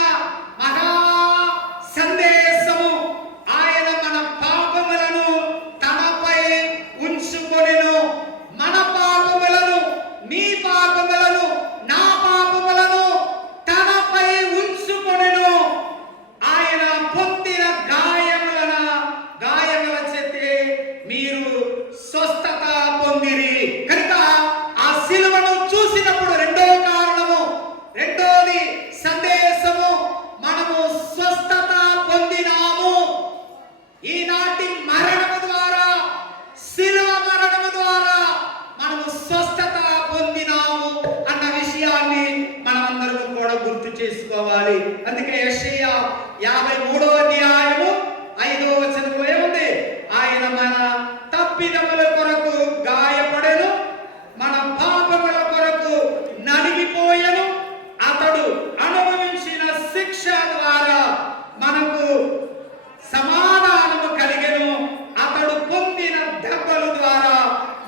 మహా సందేశము. ఆయన మన పాపములను తనపై ఉంచుకొనెను. మన పాపములను, నీ పాపములను, నా పాపములను తనపై ఉంచుకొనెను. ఆయన పొందిన గాయముల చేతే మీరు స్వస్థత పొందిరి. కనుక ఆ సిలువను చూసినప్పుడు రెండోది సందేశము, మనము స్వస్థత పొందినాము. ఈనాటి మరణము ద్వారా, సిలువ మరణము ద్వారా మనము స్వస్థత పొందినాము అన్న విషయాన్ని మనమందరం కూడా గుర్తు చేసుకోవాలి. అందుకే యెషయా 53వ అధ్యాయము 5వ వచనంలో ఏముంది? ఆయన మన తప్పిదముల కొరకు గాయపడెను, మన పాపముల కొరకు నలిగిపోయెను. అతడు అనుభవించిన శిక్ష ద్వారా మనకు సమాధానము కలిగెను. అతడు పొందిన దెబ్బల ద్వారా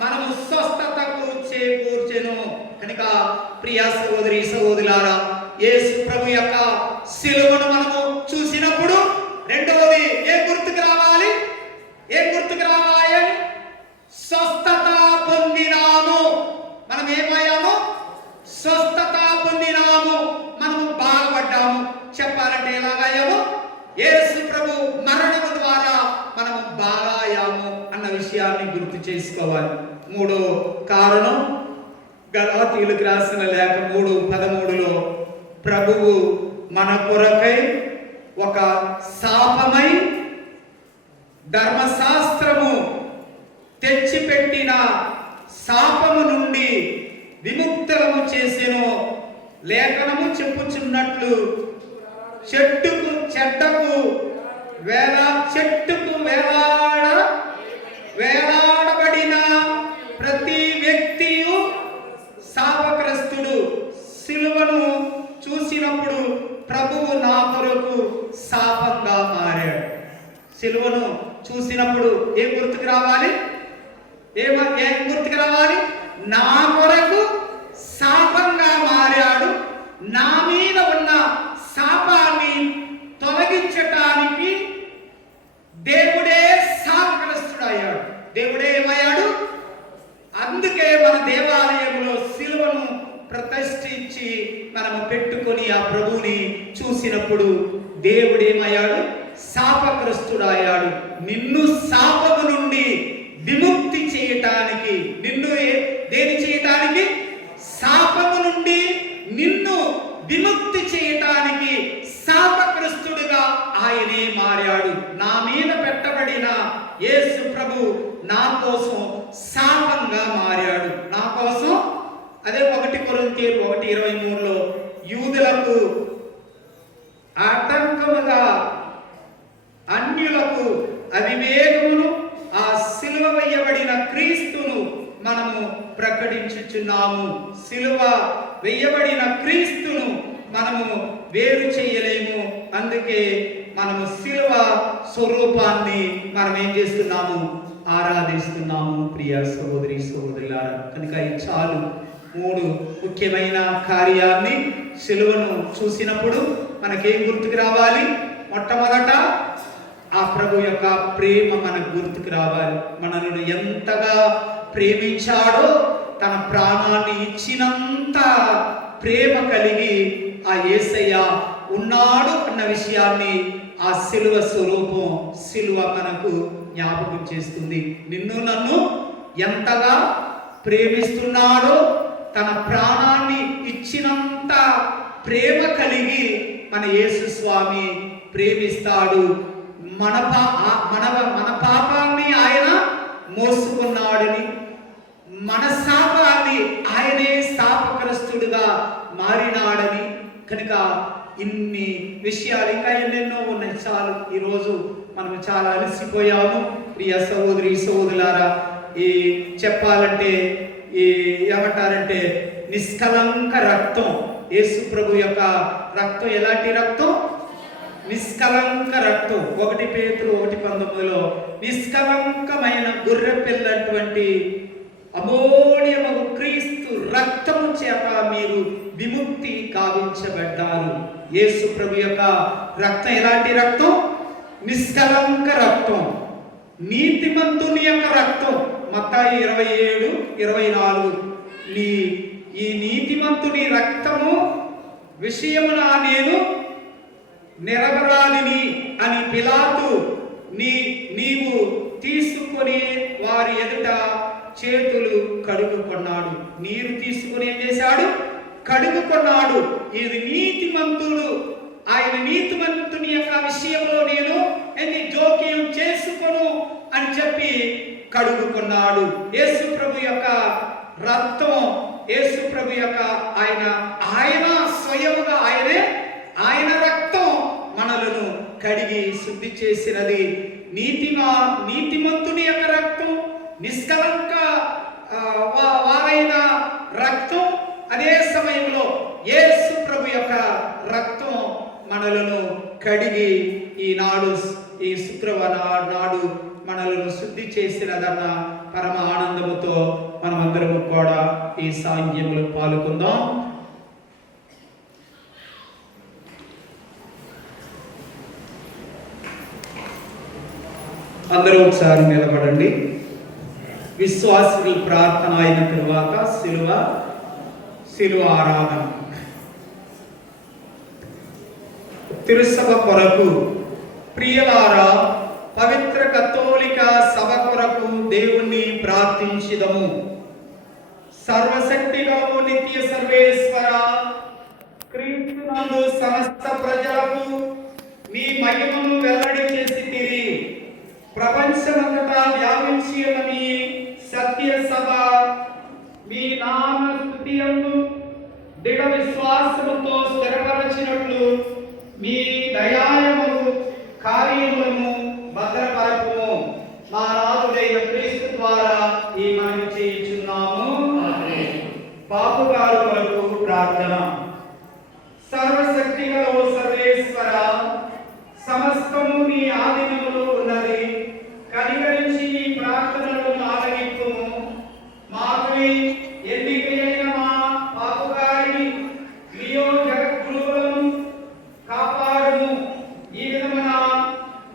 మనము స్వస్థతకు చేకూర్చెను. కనుక ప్రియ సహోదరి సహోదరులారా, యేసు ప్రభు యొక్క సిలువను మనము చూసినప్పుడు రెండవది ఏం గుర్తుకు రావాలి? స్వస్థత పొందినాము. మనం ఏమయ్యాము? స్వస్థత పొందినాము. మనము బాగుపడ్డాము. చెప్పాలంటే ఎలాగయ్యాము? యేసు ప్రభు మరణము ద్వారా మనము బాగాయాము అన్న విషయాన్ని గుర్తు చేసుకోవాలి. మూడో కారణం, గలాతీయులకు రాసిన లేఖ 3:13లో ప్రభువు మన కొరకై ఒక శాపమై ధర్మశాస్త్రము తెచ్చిపెట్టిన శాపము నుండి విముక్తులము చేసెను. లేఖనము చెప్పుచున్నట్లు చెట్టుకు వేలాడబడిన ప్రతి వ్యక్తియు శాపగ్రస్తుడు. సిలువను చూసినప్పుడు ప్రభువు నా కొరకు శాపంగా మారాడు. సిలువను చూసినప్పుడు ఏం గుర్తుకు రావాలి? నా కొరకు శాపంగా మారాడు. నా మీద ఉన్న శాపాన్ని తొలగించటానికి దేవుడే శాపగ్రస్తుడు అయ్యాడు. దేవుడే ఏమయ్యాడు? అందుకే మన దేవాలయంలో సిలువను ప్రతిష్ఠించి మనము పెట్టుకొని ఆ ప్రభువుని చూసినప్పుడు దేవుడేమయ్యాడు? శాపగ్రస్తుడయ్యాడు. నిన్ను శాపము నుండి విముక్తి చేయటానికి, దేని చేయటానికి? శాపము నుండి నిన్ను విముక్తి చేయటానికి శాపగ్రస్తుడిగా ఆయనే మారాడు. నా మీద పెట్టబడిన యేసు ప్రభు నా కోసం శాపంగా మారాడు. నా కోసం. అదే 1 కొరింథీయులు 1:23లో యూదులకు ఆటంకముగా అన్యులకు అవివేకమును ఆ సిలువ వేయబడిన క్రీస్తును మనము ప్రకటించుచున్నాము. సిలువ వేయబడిన క్రీస్తును మనము వేరు చేయలేము. అందుకే మనము సిలువ స్వరూపాన్ని మనం ఏం చేస్తున్నాము? ఆరాధిస్తున్నాము. ప్రియ సహోదరి సహోదరులారా, కనుక ఈ చాలు 3 ముఖ్యమైన కార్యాన్ని సిలువను చూసినప్పుడు మనకేం గుర్తుకు రావాలి? మొట్టమొదట ఆ ప్రభు యొక్క ప్రేమ మనకు గుర్తుకు రావాలి. మనల్ని ఎంతగా ప్రేమించాడో, తన ప్రాణాన్ని ఇచ్చినంత ప్రేమ కలిగి ఆ యేసయ్య ఉన్నాడు అన్న విషయాన్ని ఆ సిలువ స్వరూపం, సిలువ మనకు జ్ఞాపకం చేస్తుంది. నిన్ను నన్ను ఎంతగా ప్రేమిస్తున్నాడో, తన ప్రాణాన్ని ఇచ్చినంత ప్రేమ కలిగి మన యేసు స్వామి ప్రేమిస్తాడు. మన పాపాన్ని ఆయన మోసుకున్నాడని, మన శాపాన్ని ఆయనే శాపగ్రస్తుడుగా మారినాడని. కనుక ఇన్ని విషయాలు ఇంకా ఎన్నెన్నో ఉన్నాయి. చాలు, ఈరోజు మనం చాలా అలసిపోయాము. ప్రియ సహోదరి సహోదరులారా, ఈ చెప్పాలంటే ఈ ఏమంటారంటే నిష్కలంక రక్తం, యేసు ప్రభు యొక్క రక్తం ఎలాంటి రక్తం? నిష్కలంక రక్తం. 1 పేతురు 1:19లో నిష్కలంకమైన గొర్రె పిల్లటువంటి అమూల్యమగు క్రీస్తు రక్తము చేత మీరు విముక్తి గావించబడ్డారు. యేసు ప్రభు యొక్క రక్తం ఎలాంటి రక్తం? నిష్కలంక రక్తం, నీతిమంతుని యొక్క రక్తం. మత్తయి 27:24 ఈ నీతిమంతుని రక్తము విషయమున నేను నిరపరాధిని అని పిలాతు నీవు తీసుకొని వారి ఎదుట చేతులు కడుగుకొన్నాడు. నీరు తీసుకుని ఏం చేశాడు? కడుగుకొన్నాడు. ఇది నీతిమంతుడు. ఆయన నీతిమంతుని యొక్క విషయంలో నేను జోక్యం చేసుకోను అని చెప్పి కడుగుకొన్నాడు. యేసు ప్రభు యొక్క రక్తం, యేసు ప్రభు యొక్క ఆయన స్వయముగా ఆయన రక్తం మనలను కడిగి శుద్ధి చేసినది. నీతిమంతుని యొక్క రక్తం, నిష్కలంక వారైన రక్తం. అదే సమయంలో యేసు ప్రభు యొక్క రక్తం మనలను కడిగి ఈనాడు ఈ శుక్రవారం నాడు మనలను శుద్ధి చేసినదన్న పరమ ఆనందముతో మనమందరము కూడా ఈ సాంగ్యములు పాల్గొందాం. అందరూ ఒకసారి నిలబడండి. విశ్వాసుల ప్రార్థన అయిన తరువాత శిలువ ఆరాధన. తిరుసభ కొరకు ప్రియులారా, పవిత్ర కథోలిక సభ కొరకు దేవుణ్ణి ప్రార్థించిదము. సర్వశక్తిగలవు నిత్య సర్వేశ్వర, క్రీస్తునందు సమస్త ప్రజలకు మీ మహిమను వెల్లడి చేసితిరి. ప్రపంచమంతటా వ్యాపించి ఉన్న మీ సత్య సభ మీ నామ స్తుతియందు దృఢ విశ్వాసముతో స్థిరపరచినట్లు మీ దయాళువు కార్యములను భద్రపరచుము. మా నాథుడైన క్రీస్తు ద్వారా ఈ మనవి చేయుచున్నాము. పాపుగారు కొరకు ప్రార్థన. సర్వశక్తిగల ఓ సర్వేశ్వర, సమస్తము నీ ఆధీనములో ఉన్నది. కనికరించి ఈ ప్రార్థనలను ఆలకించుము. మాకు ఎన్నికైన మా పాపుగారిని మీయో జగద్గురువులను కాపాడుము. ఈ విధమున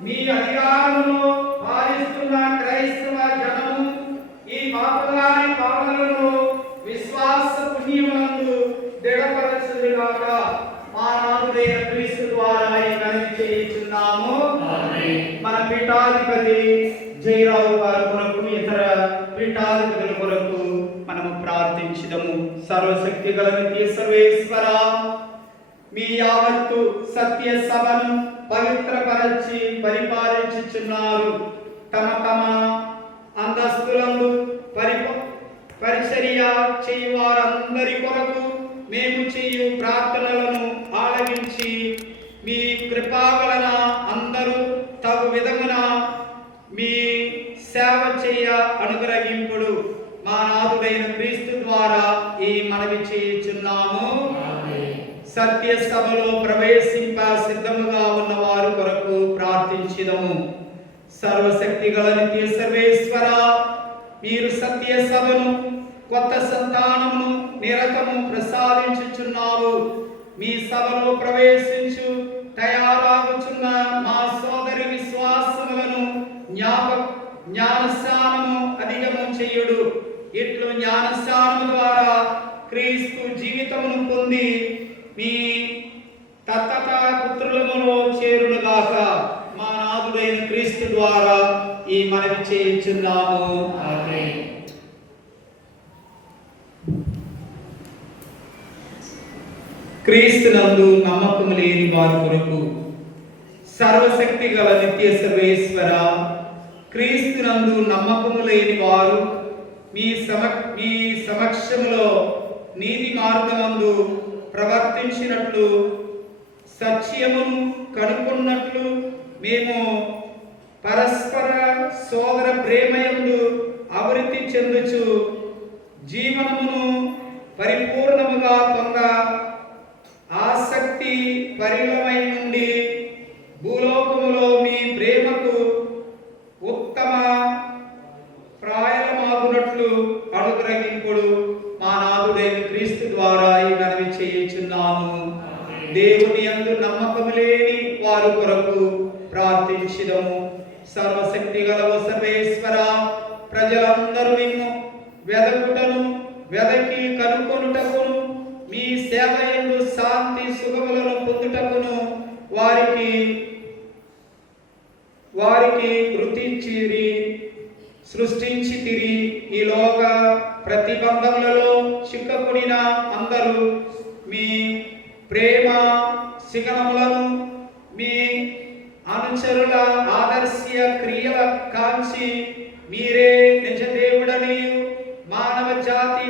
మీ అధికారమును పాలిస్తున్న క్రైస్తవ జనము ఈ పాపుగారి పాపలను విశ్వాస పుణ్యమునందు దృఢపరచుగాక. మా నాథుడైన క్రీస్తు ద్వారా ఈ మనవి చేయుచున్నాము. మన పీఠాధిపతి జయరావు గారి కొరకు, ఇతర పీఠాధిపతుల కొరకు మనము ప్రార్థించుదాము. సర్వశక్తి గల నిత్య సర్వేశ్వర, మీ యావత్తు సత్య సభను పవిత్రపరచి పరిపాలించుచున్నారు. తమ అంతస్తులందు పరిచర్య చేయువారందరి కొరకు మేము చేయు ప్రార్థనలను ఆలకించి మీ కృపా వలన అందరూ తగు విధమున మీ సేవ చేయ అనుగ్రహింపుడు. మా నాథుడైన క్రీస్తు ద్వారా ఈ మనవి చేయుచున్నాము. సత్య సభలో ప్రవేశింప సిద్ధముగా ఉన్న వారి కొరకు ప్రార్థించుదాము. సర్వశక్తి గల నిత్య సర్వేశ్వర, మీరు సత్య సభను కొత్త సంతానమును నిరతము ప్రసాదించుచున్నావు. మీ సభలో ప్రవేశించు తయారాగుచున్న మా సోదరి విశ్వాసములను జ్ఞానస్నానము అధిగము చేయుడు. ఇట్లు జ్ఞానస్నానము ద్వారా క్రీస్తు జీవితమును పొంది మీ తత్తత పుత్రులములో చేరునుగాక. మా నాథుడైన క్రీస్తు ద్వారా ఈ మనవి చేయుచున్నాము. ఆమేన్. క్రీస్తునందు నమ్మకము లేని వారి కొరకు సర్వశక్తి గల నిత్య సర్వేశ్వర, క్రీస్తునందు నమ్మకము లేని వారు మీ సమక్షములో నీతి మార్గమందు ప్రవర్తించినట్లు సత్యమును కనుక్కున్నట్లు మేము పరస్పర సోదర ప్రేమయందు అభివృద్ధి చెందుచు జీవనమును పరిపూర్ణముగా పొంద ఆసక్తి పరిగణమై నుండి భూలోకములో మీ ప్రేమకు ఉత్తమ ప్రాయమాగునట్లు అనుగ్రహింపుడు మా నాథుడైన క్రీస్తు ద్వారా ఈ మనవి చేయుచున్నాము. దేవుని యందు నమ్మకము లేని వారి కొరకు ప్రార్థించిదము. సర్వశక్తి గలవు సర్వేశ్వర, ప్రజలందరూ నిన్ను వెదకి కనుకొనుటకును మీ సేవ యందు శాంతి సుఖములను పొందుటకును వారికి కృతించిరి సృష్టించితిరి. ఈ లోక ప్రతిబంధములలో చిక్కకుడిన అందరూ మీ ప్రేమ శిఖరములను మీ అనుచరుల ఆదర్శ క్రియల కాంచి మీరే నిజ దేవుడనియు మానవ జాతి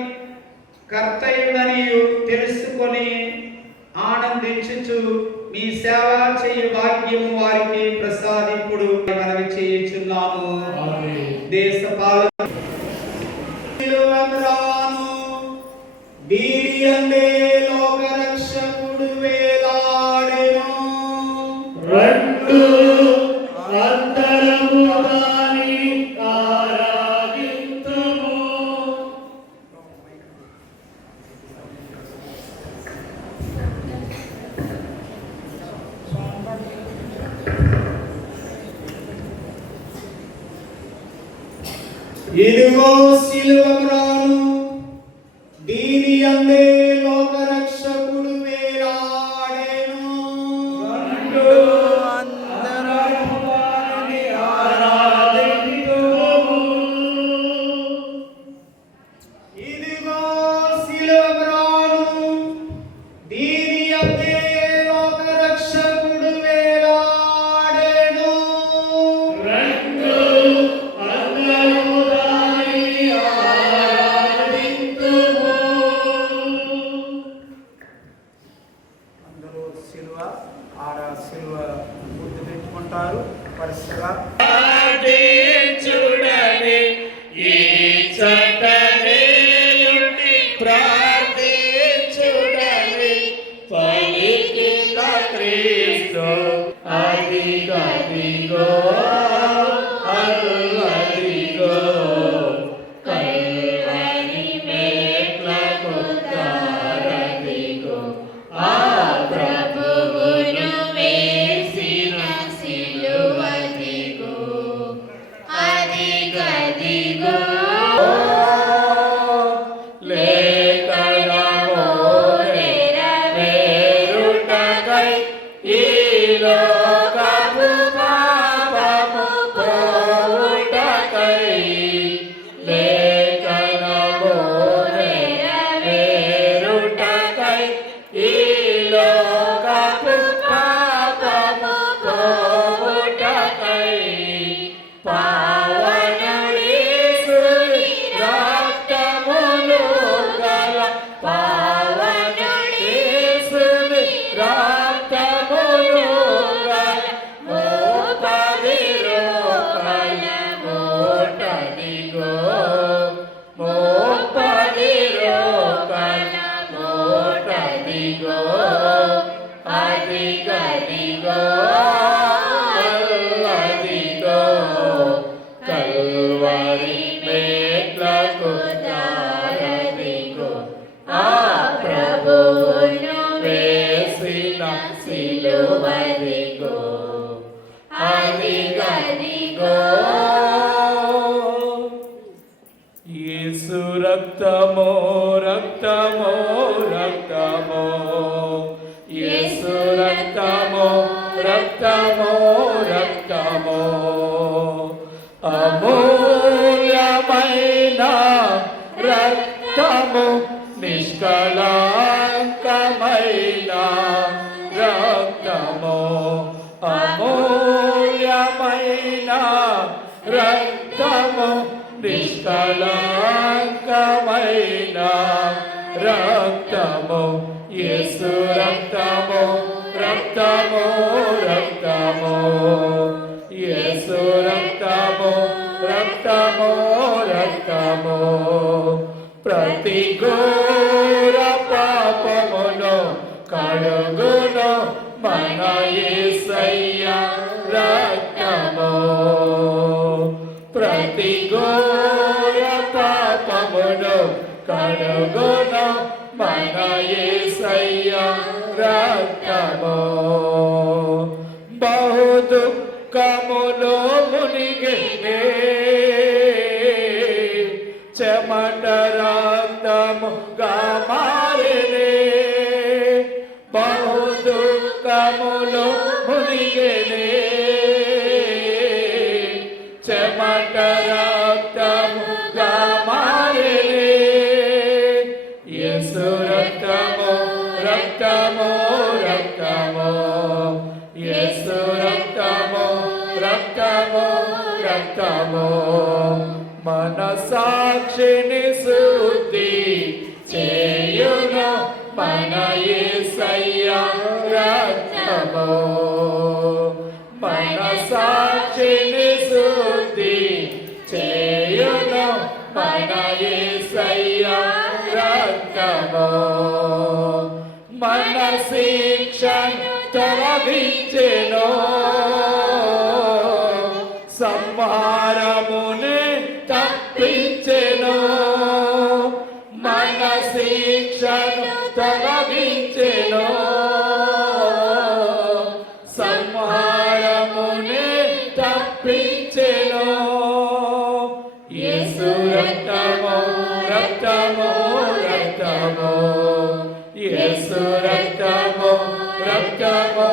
కర్తయుడనియు తెలుసుకొని ఆనందించుచు మీ సేవ చేయు భాగ్యము వారికి ప్రసాదింపుడు మనవి చేయుచున్నాము. దేశ పాలన దీనియందే లోక రక్షకుడు వేలాడెను. రెండు అంతరముగాని ఆరాధింతుము. ఇదిగో శిలువ మ్రాను, దీని యందే లోక రక్షకుడు వేలాడెను. రెండు అంతరముగాని ఆరాధింతుము. ఇదిగో శిలువ మ్రాను, దీని యందే లోక రక్షకుడు వేలాడెను. రెండు అంతరముగాని ఆరాధింతుము. అందరూ సిలువ సిలువ గుర్తు పెట్టుకుంటారు. పరిస్థితిగా ప్రార్థించుడని ఈ చటనేయుని ప్రార్థించుడని పలికిన క్రీస్తు అదిగదిగో అల్లదిగో కల్వరి మేట్లకు దారదిగో ఆ ప్రభువును వేసిన సిలువదిగో అదిగదిగో లేఖనము నెరవేరుటకై ఈ లోకము పాపము పోవుటకై లేఖనము నెరవేరుటకై ఈ లోకము పాపము పోవుటకై పావనుడేసుని రక్తమును గల పావనుడేసుని రక్తమును గల మోపది రోకల మోటదిగో మోపది రోకల మోటదిగో అదిగదిగో అల్లదిగో కల్వరి మేట్లకు దారదిగో ఆ ప్రభువును వేసిన సిలువదిగో అదిగదిగో యేసు రక్తమో రక్తమో రక్తమో యేసు రక్తమో రక్తమో రక్తమో అమూల్యమైన రక్తము నిష్కళంకమైన రక్తము అమూల్యమైన రక్తము నిష్కళంకమైన రక్తము యేసు రక్తము రక్తము రక్తము యేసు రక్తము రక్తము రక్తము ప్రతి ఘోర పాపమును కడుగును మన యేసయ్య రక్తము ప్రతి ఘోర పాపమును కడుగును మన యేసయ్య రక్తము బహు దుఃఖములో మునిగినే చెమట రక్తముగా మారినే బహు దుఃఖములో మునిగినే చెమట రక్తముగా మారినే యేసు రక్తము రక్తము రక్తము యేసు రక్తము రక్తము రక్తము మన సాక్షిని శుద్ధి చేయును మన యేసయ్య రక్తము మన సాక్షిని శుద్ధి చేయును మన యేసయ్య రక్తము మన శిక్షను తొలగించెను సంహారమునే తప్పించెను మన శిక్షను తొలగించెను సంహారమునే తప్పించెను యేసు రక్తము రక్తము రక్తము యేసు రక్తము రక్తము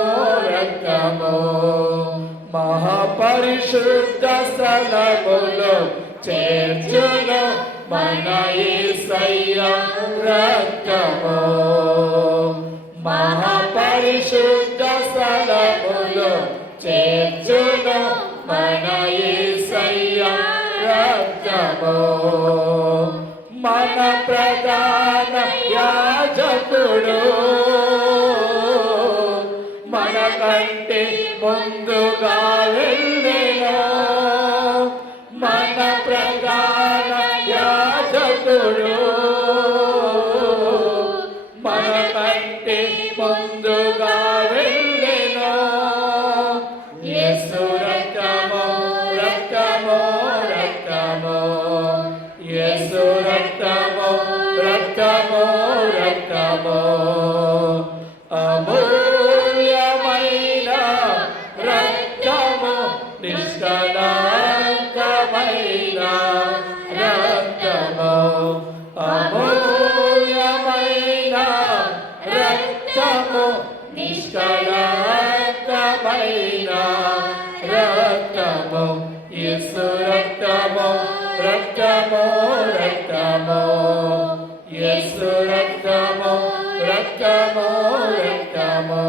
రక్తము మహాపరిశుద్ధ స్థలములో చేర్చును మన యేసయ్య రక్తము మహాపరిశుద్ధ స్థలములో చేర్చును మన యేసయ్య రక్తము మన ప్రధాన యాజకుడు మన కంటే ముందుగా వెళ్ళెను మన ప్రధాన యాజకుడు మన కంటే ముందుగా వెళ్ళెను యేసు రక్తము రక్తము రక్తము యేసు రక్తము రక్తము రక్తము అమూల్యమైన రక్తము నిష్కళంకమైన రక్తము అమూల్యమైన రక్తము నిష్కళంకమైన రక్తము యేసు రక్తము రక్తము రక్తము యేసు రక్తము రక్తము రక్తము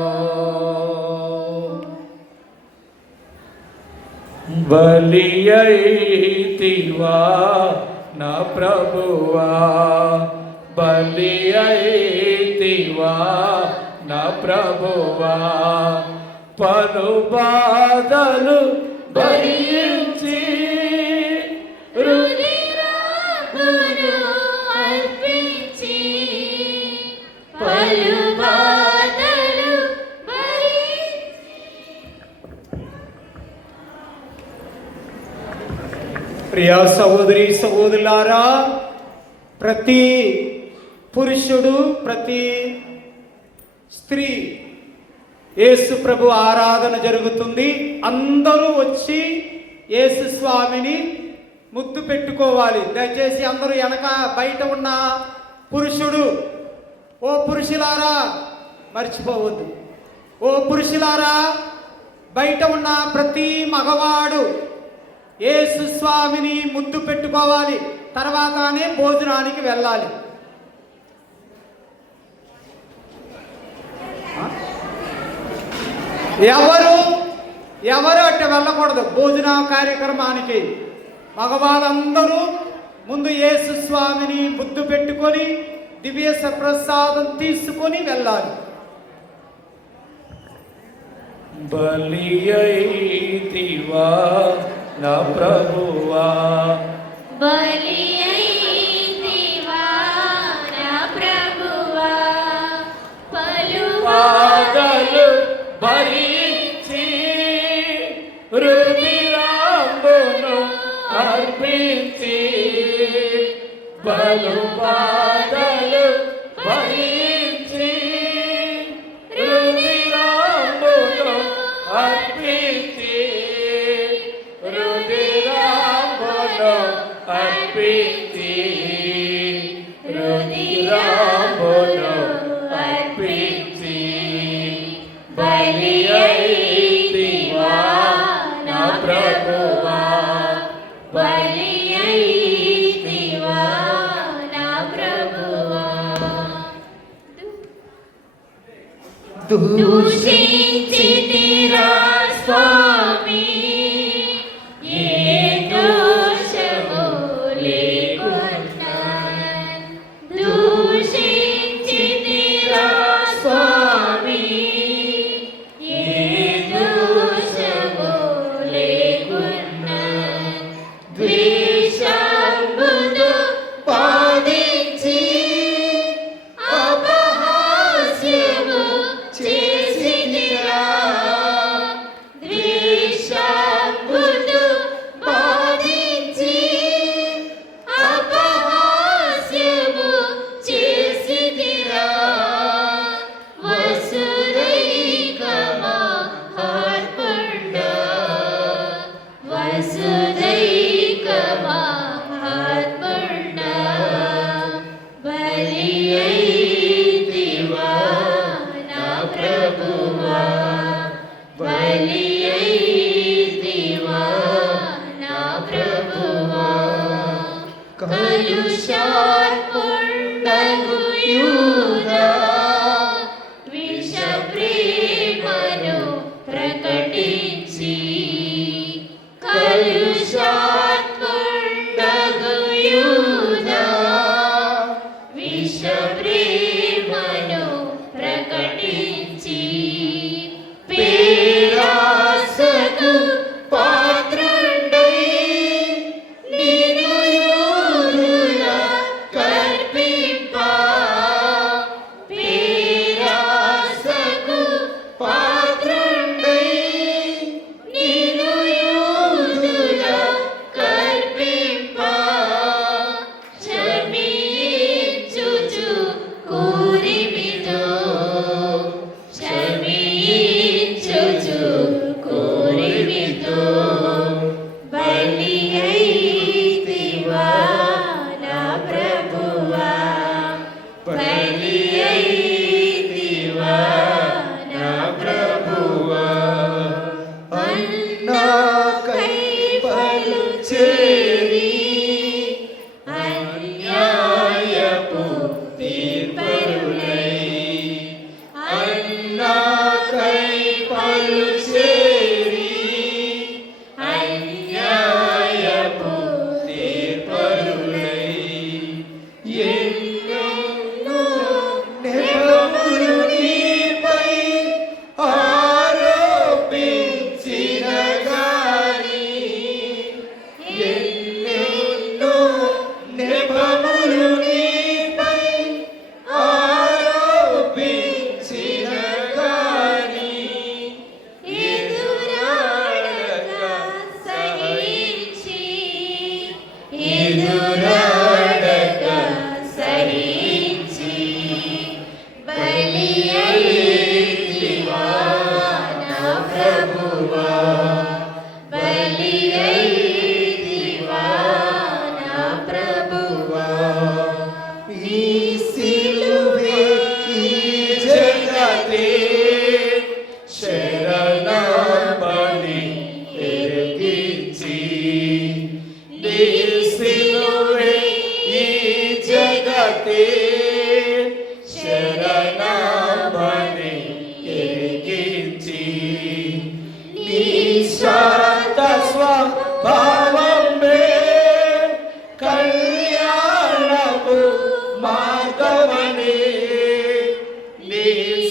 బలియైతివా నా ప్రభువా బలియైతివా నా ప్రభువా పలు బాధలు భరించి రుధిరమును అర్పించి పలు బాధలు భరించి ప్రియ సహోదరి సహోదరులారా, ప్రతి పురుషుడు ప్రతి స్త్రీ యేసు ప్రభు ఆరాధన జరుగుతుంది. అందరూ వచ్చి యేసు స్వామిని ముద్దు పెట్టుకోవాలి. దయచేసి అందరూ వెనక బయట ఉన్న పురుషుడు, ఓ పురుషులారా మర్చిపోవద్దు. ఓ పురుషులారా, బయట ఉన్న ప్రతి మగవాడు యేసు స్వామిని ముద్దు పెట్టుకోవాలి. తర్వాతనే భోజనానికి వెళ్ళాలి. ఎవరు అట్ట వెళ్ళకూడదు భోజన కార్యక్రమానికి. మగవాళ్ళందరూ ముందు యేసు స్వామిని ముద్దు పెట్టుకొని దివ్య ప్రసాదం తీసుకొని వెళ్ళాలి. బలి అయితివా నా ప్రభువా, బలి అయితివా నా ప్రభువా, పాదలు భరించి రుధిరాంబును అర్పించి, బలు పాదలు భరించి రుధిరాంబును అర్పించి, రుధిరాంబును అర్పించి, రుధిరాంబును అర్పించి, బలి అయితివా నా ప్రభువా, బలి అయితివా నా ప్రభువా. దూషించితిరా స్వామి, ఏ దోషము లేకున్నా. దూషించితిరా స్వామి, ఏ దోషము లేకున్నా. ద్వేషంబును బాధించి అపహాస్యము చేసితిరా. ద్వేషంబును బాధించి అపహాస్యము చేసితిరా. వసుదైక మహాత్ముడా, వసుదైక మహాత్ముడా, బలి అయితివా నా ప్రభువా, బలి అయితివా నా ప్రభువా. కలుషాత్ముండగు యూదా, విష ప్రేమను ప్రకటించి, కలుషాత్ముండగు యూదా, విష ప్రేమను ప్రకటించి, పేరాసకు పాత్రుండై నిన్ను యూదుల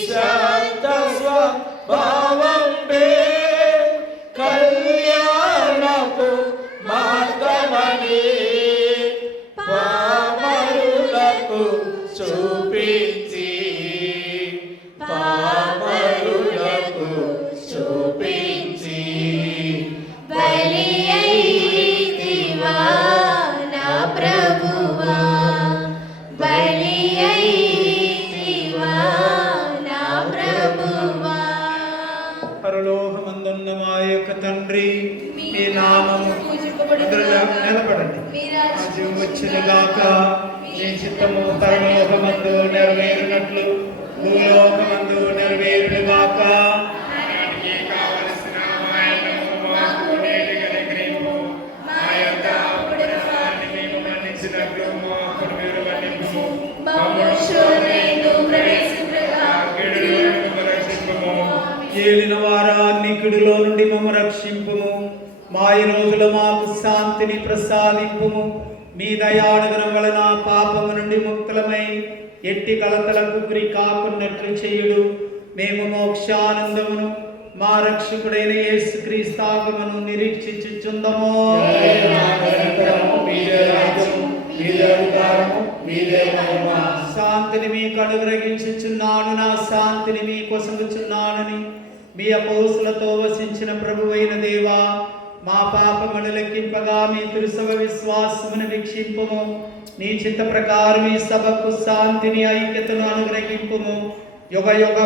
శాంత స్వభావంబే కళ్యాణపు మార్గమని పామరులకు చూపించి పామరులకు చూపించి బలి అయితివా నా ప్రభువా, బలి అయితివా నా ప్రభువా. పరలోకమందున్న మా యొక్క తండ్రి, మీ నామము నిలబడండి. రాజ్యం వచ్చునుగాక. మీ చిత్తము పరలోకమందు నెరవేరినట్లు భూలోకమందు నెరవేరునుగాక. నాటికి కావలసిన ఆయనను మాకు నేటికి అనుగ్రహింపు. మా యొక్క అపరాధాన్ని మేము మన్నించినట్లు మా అప్పులు మీరు మన్నింపుము. మమ్మల్ని శోధనయందు ప్రవేశింపగా కీడులో నుండి రక్షింపుము. ఏలిన వారా, నికుడిలో నుండి మమ్ము రక్షింపుము. మా ఈ రోజుల మాకు శాంతిని ప్రసాదింపుము. మీ దయానుగ్రహం వలన పాపము నుండి ముక్తులమై ఎట్టి కలతలకు గురి కాకున్నట్లు చేయుడు. మేము మోక్షానందమును మా రక్షకుడైన యేసుక్రీస్తు ఆగమను నిరీక్షించుచుందము. శాంతిని మీకు అనుగ్రహించుచున్నాను, నా శాంతిని మీకు వసంగుచున్నానని మీ అపోస్తులతో వసించిన ప్రభువైన దేవా, మా పాపమును లెక్కింపగా మీ తిరుసభ విశ్వాసమును వీక్షింపుము. నీ చిత్త ప్రకారం ఈ సభకు శాంతిని ఐక్యతను అనుగ్రహింపుము. యుగ యుగ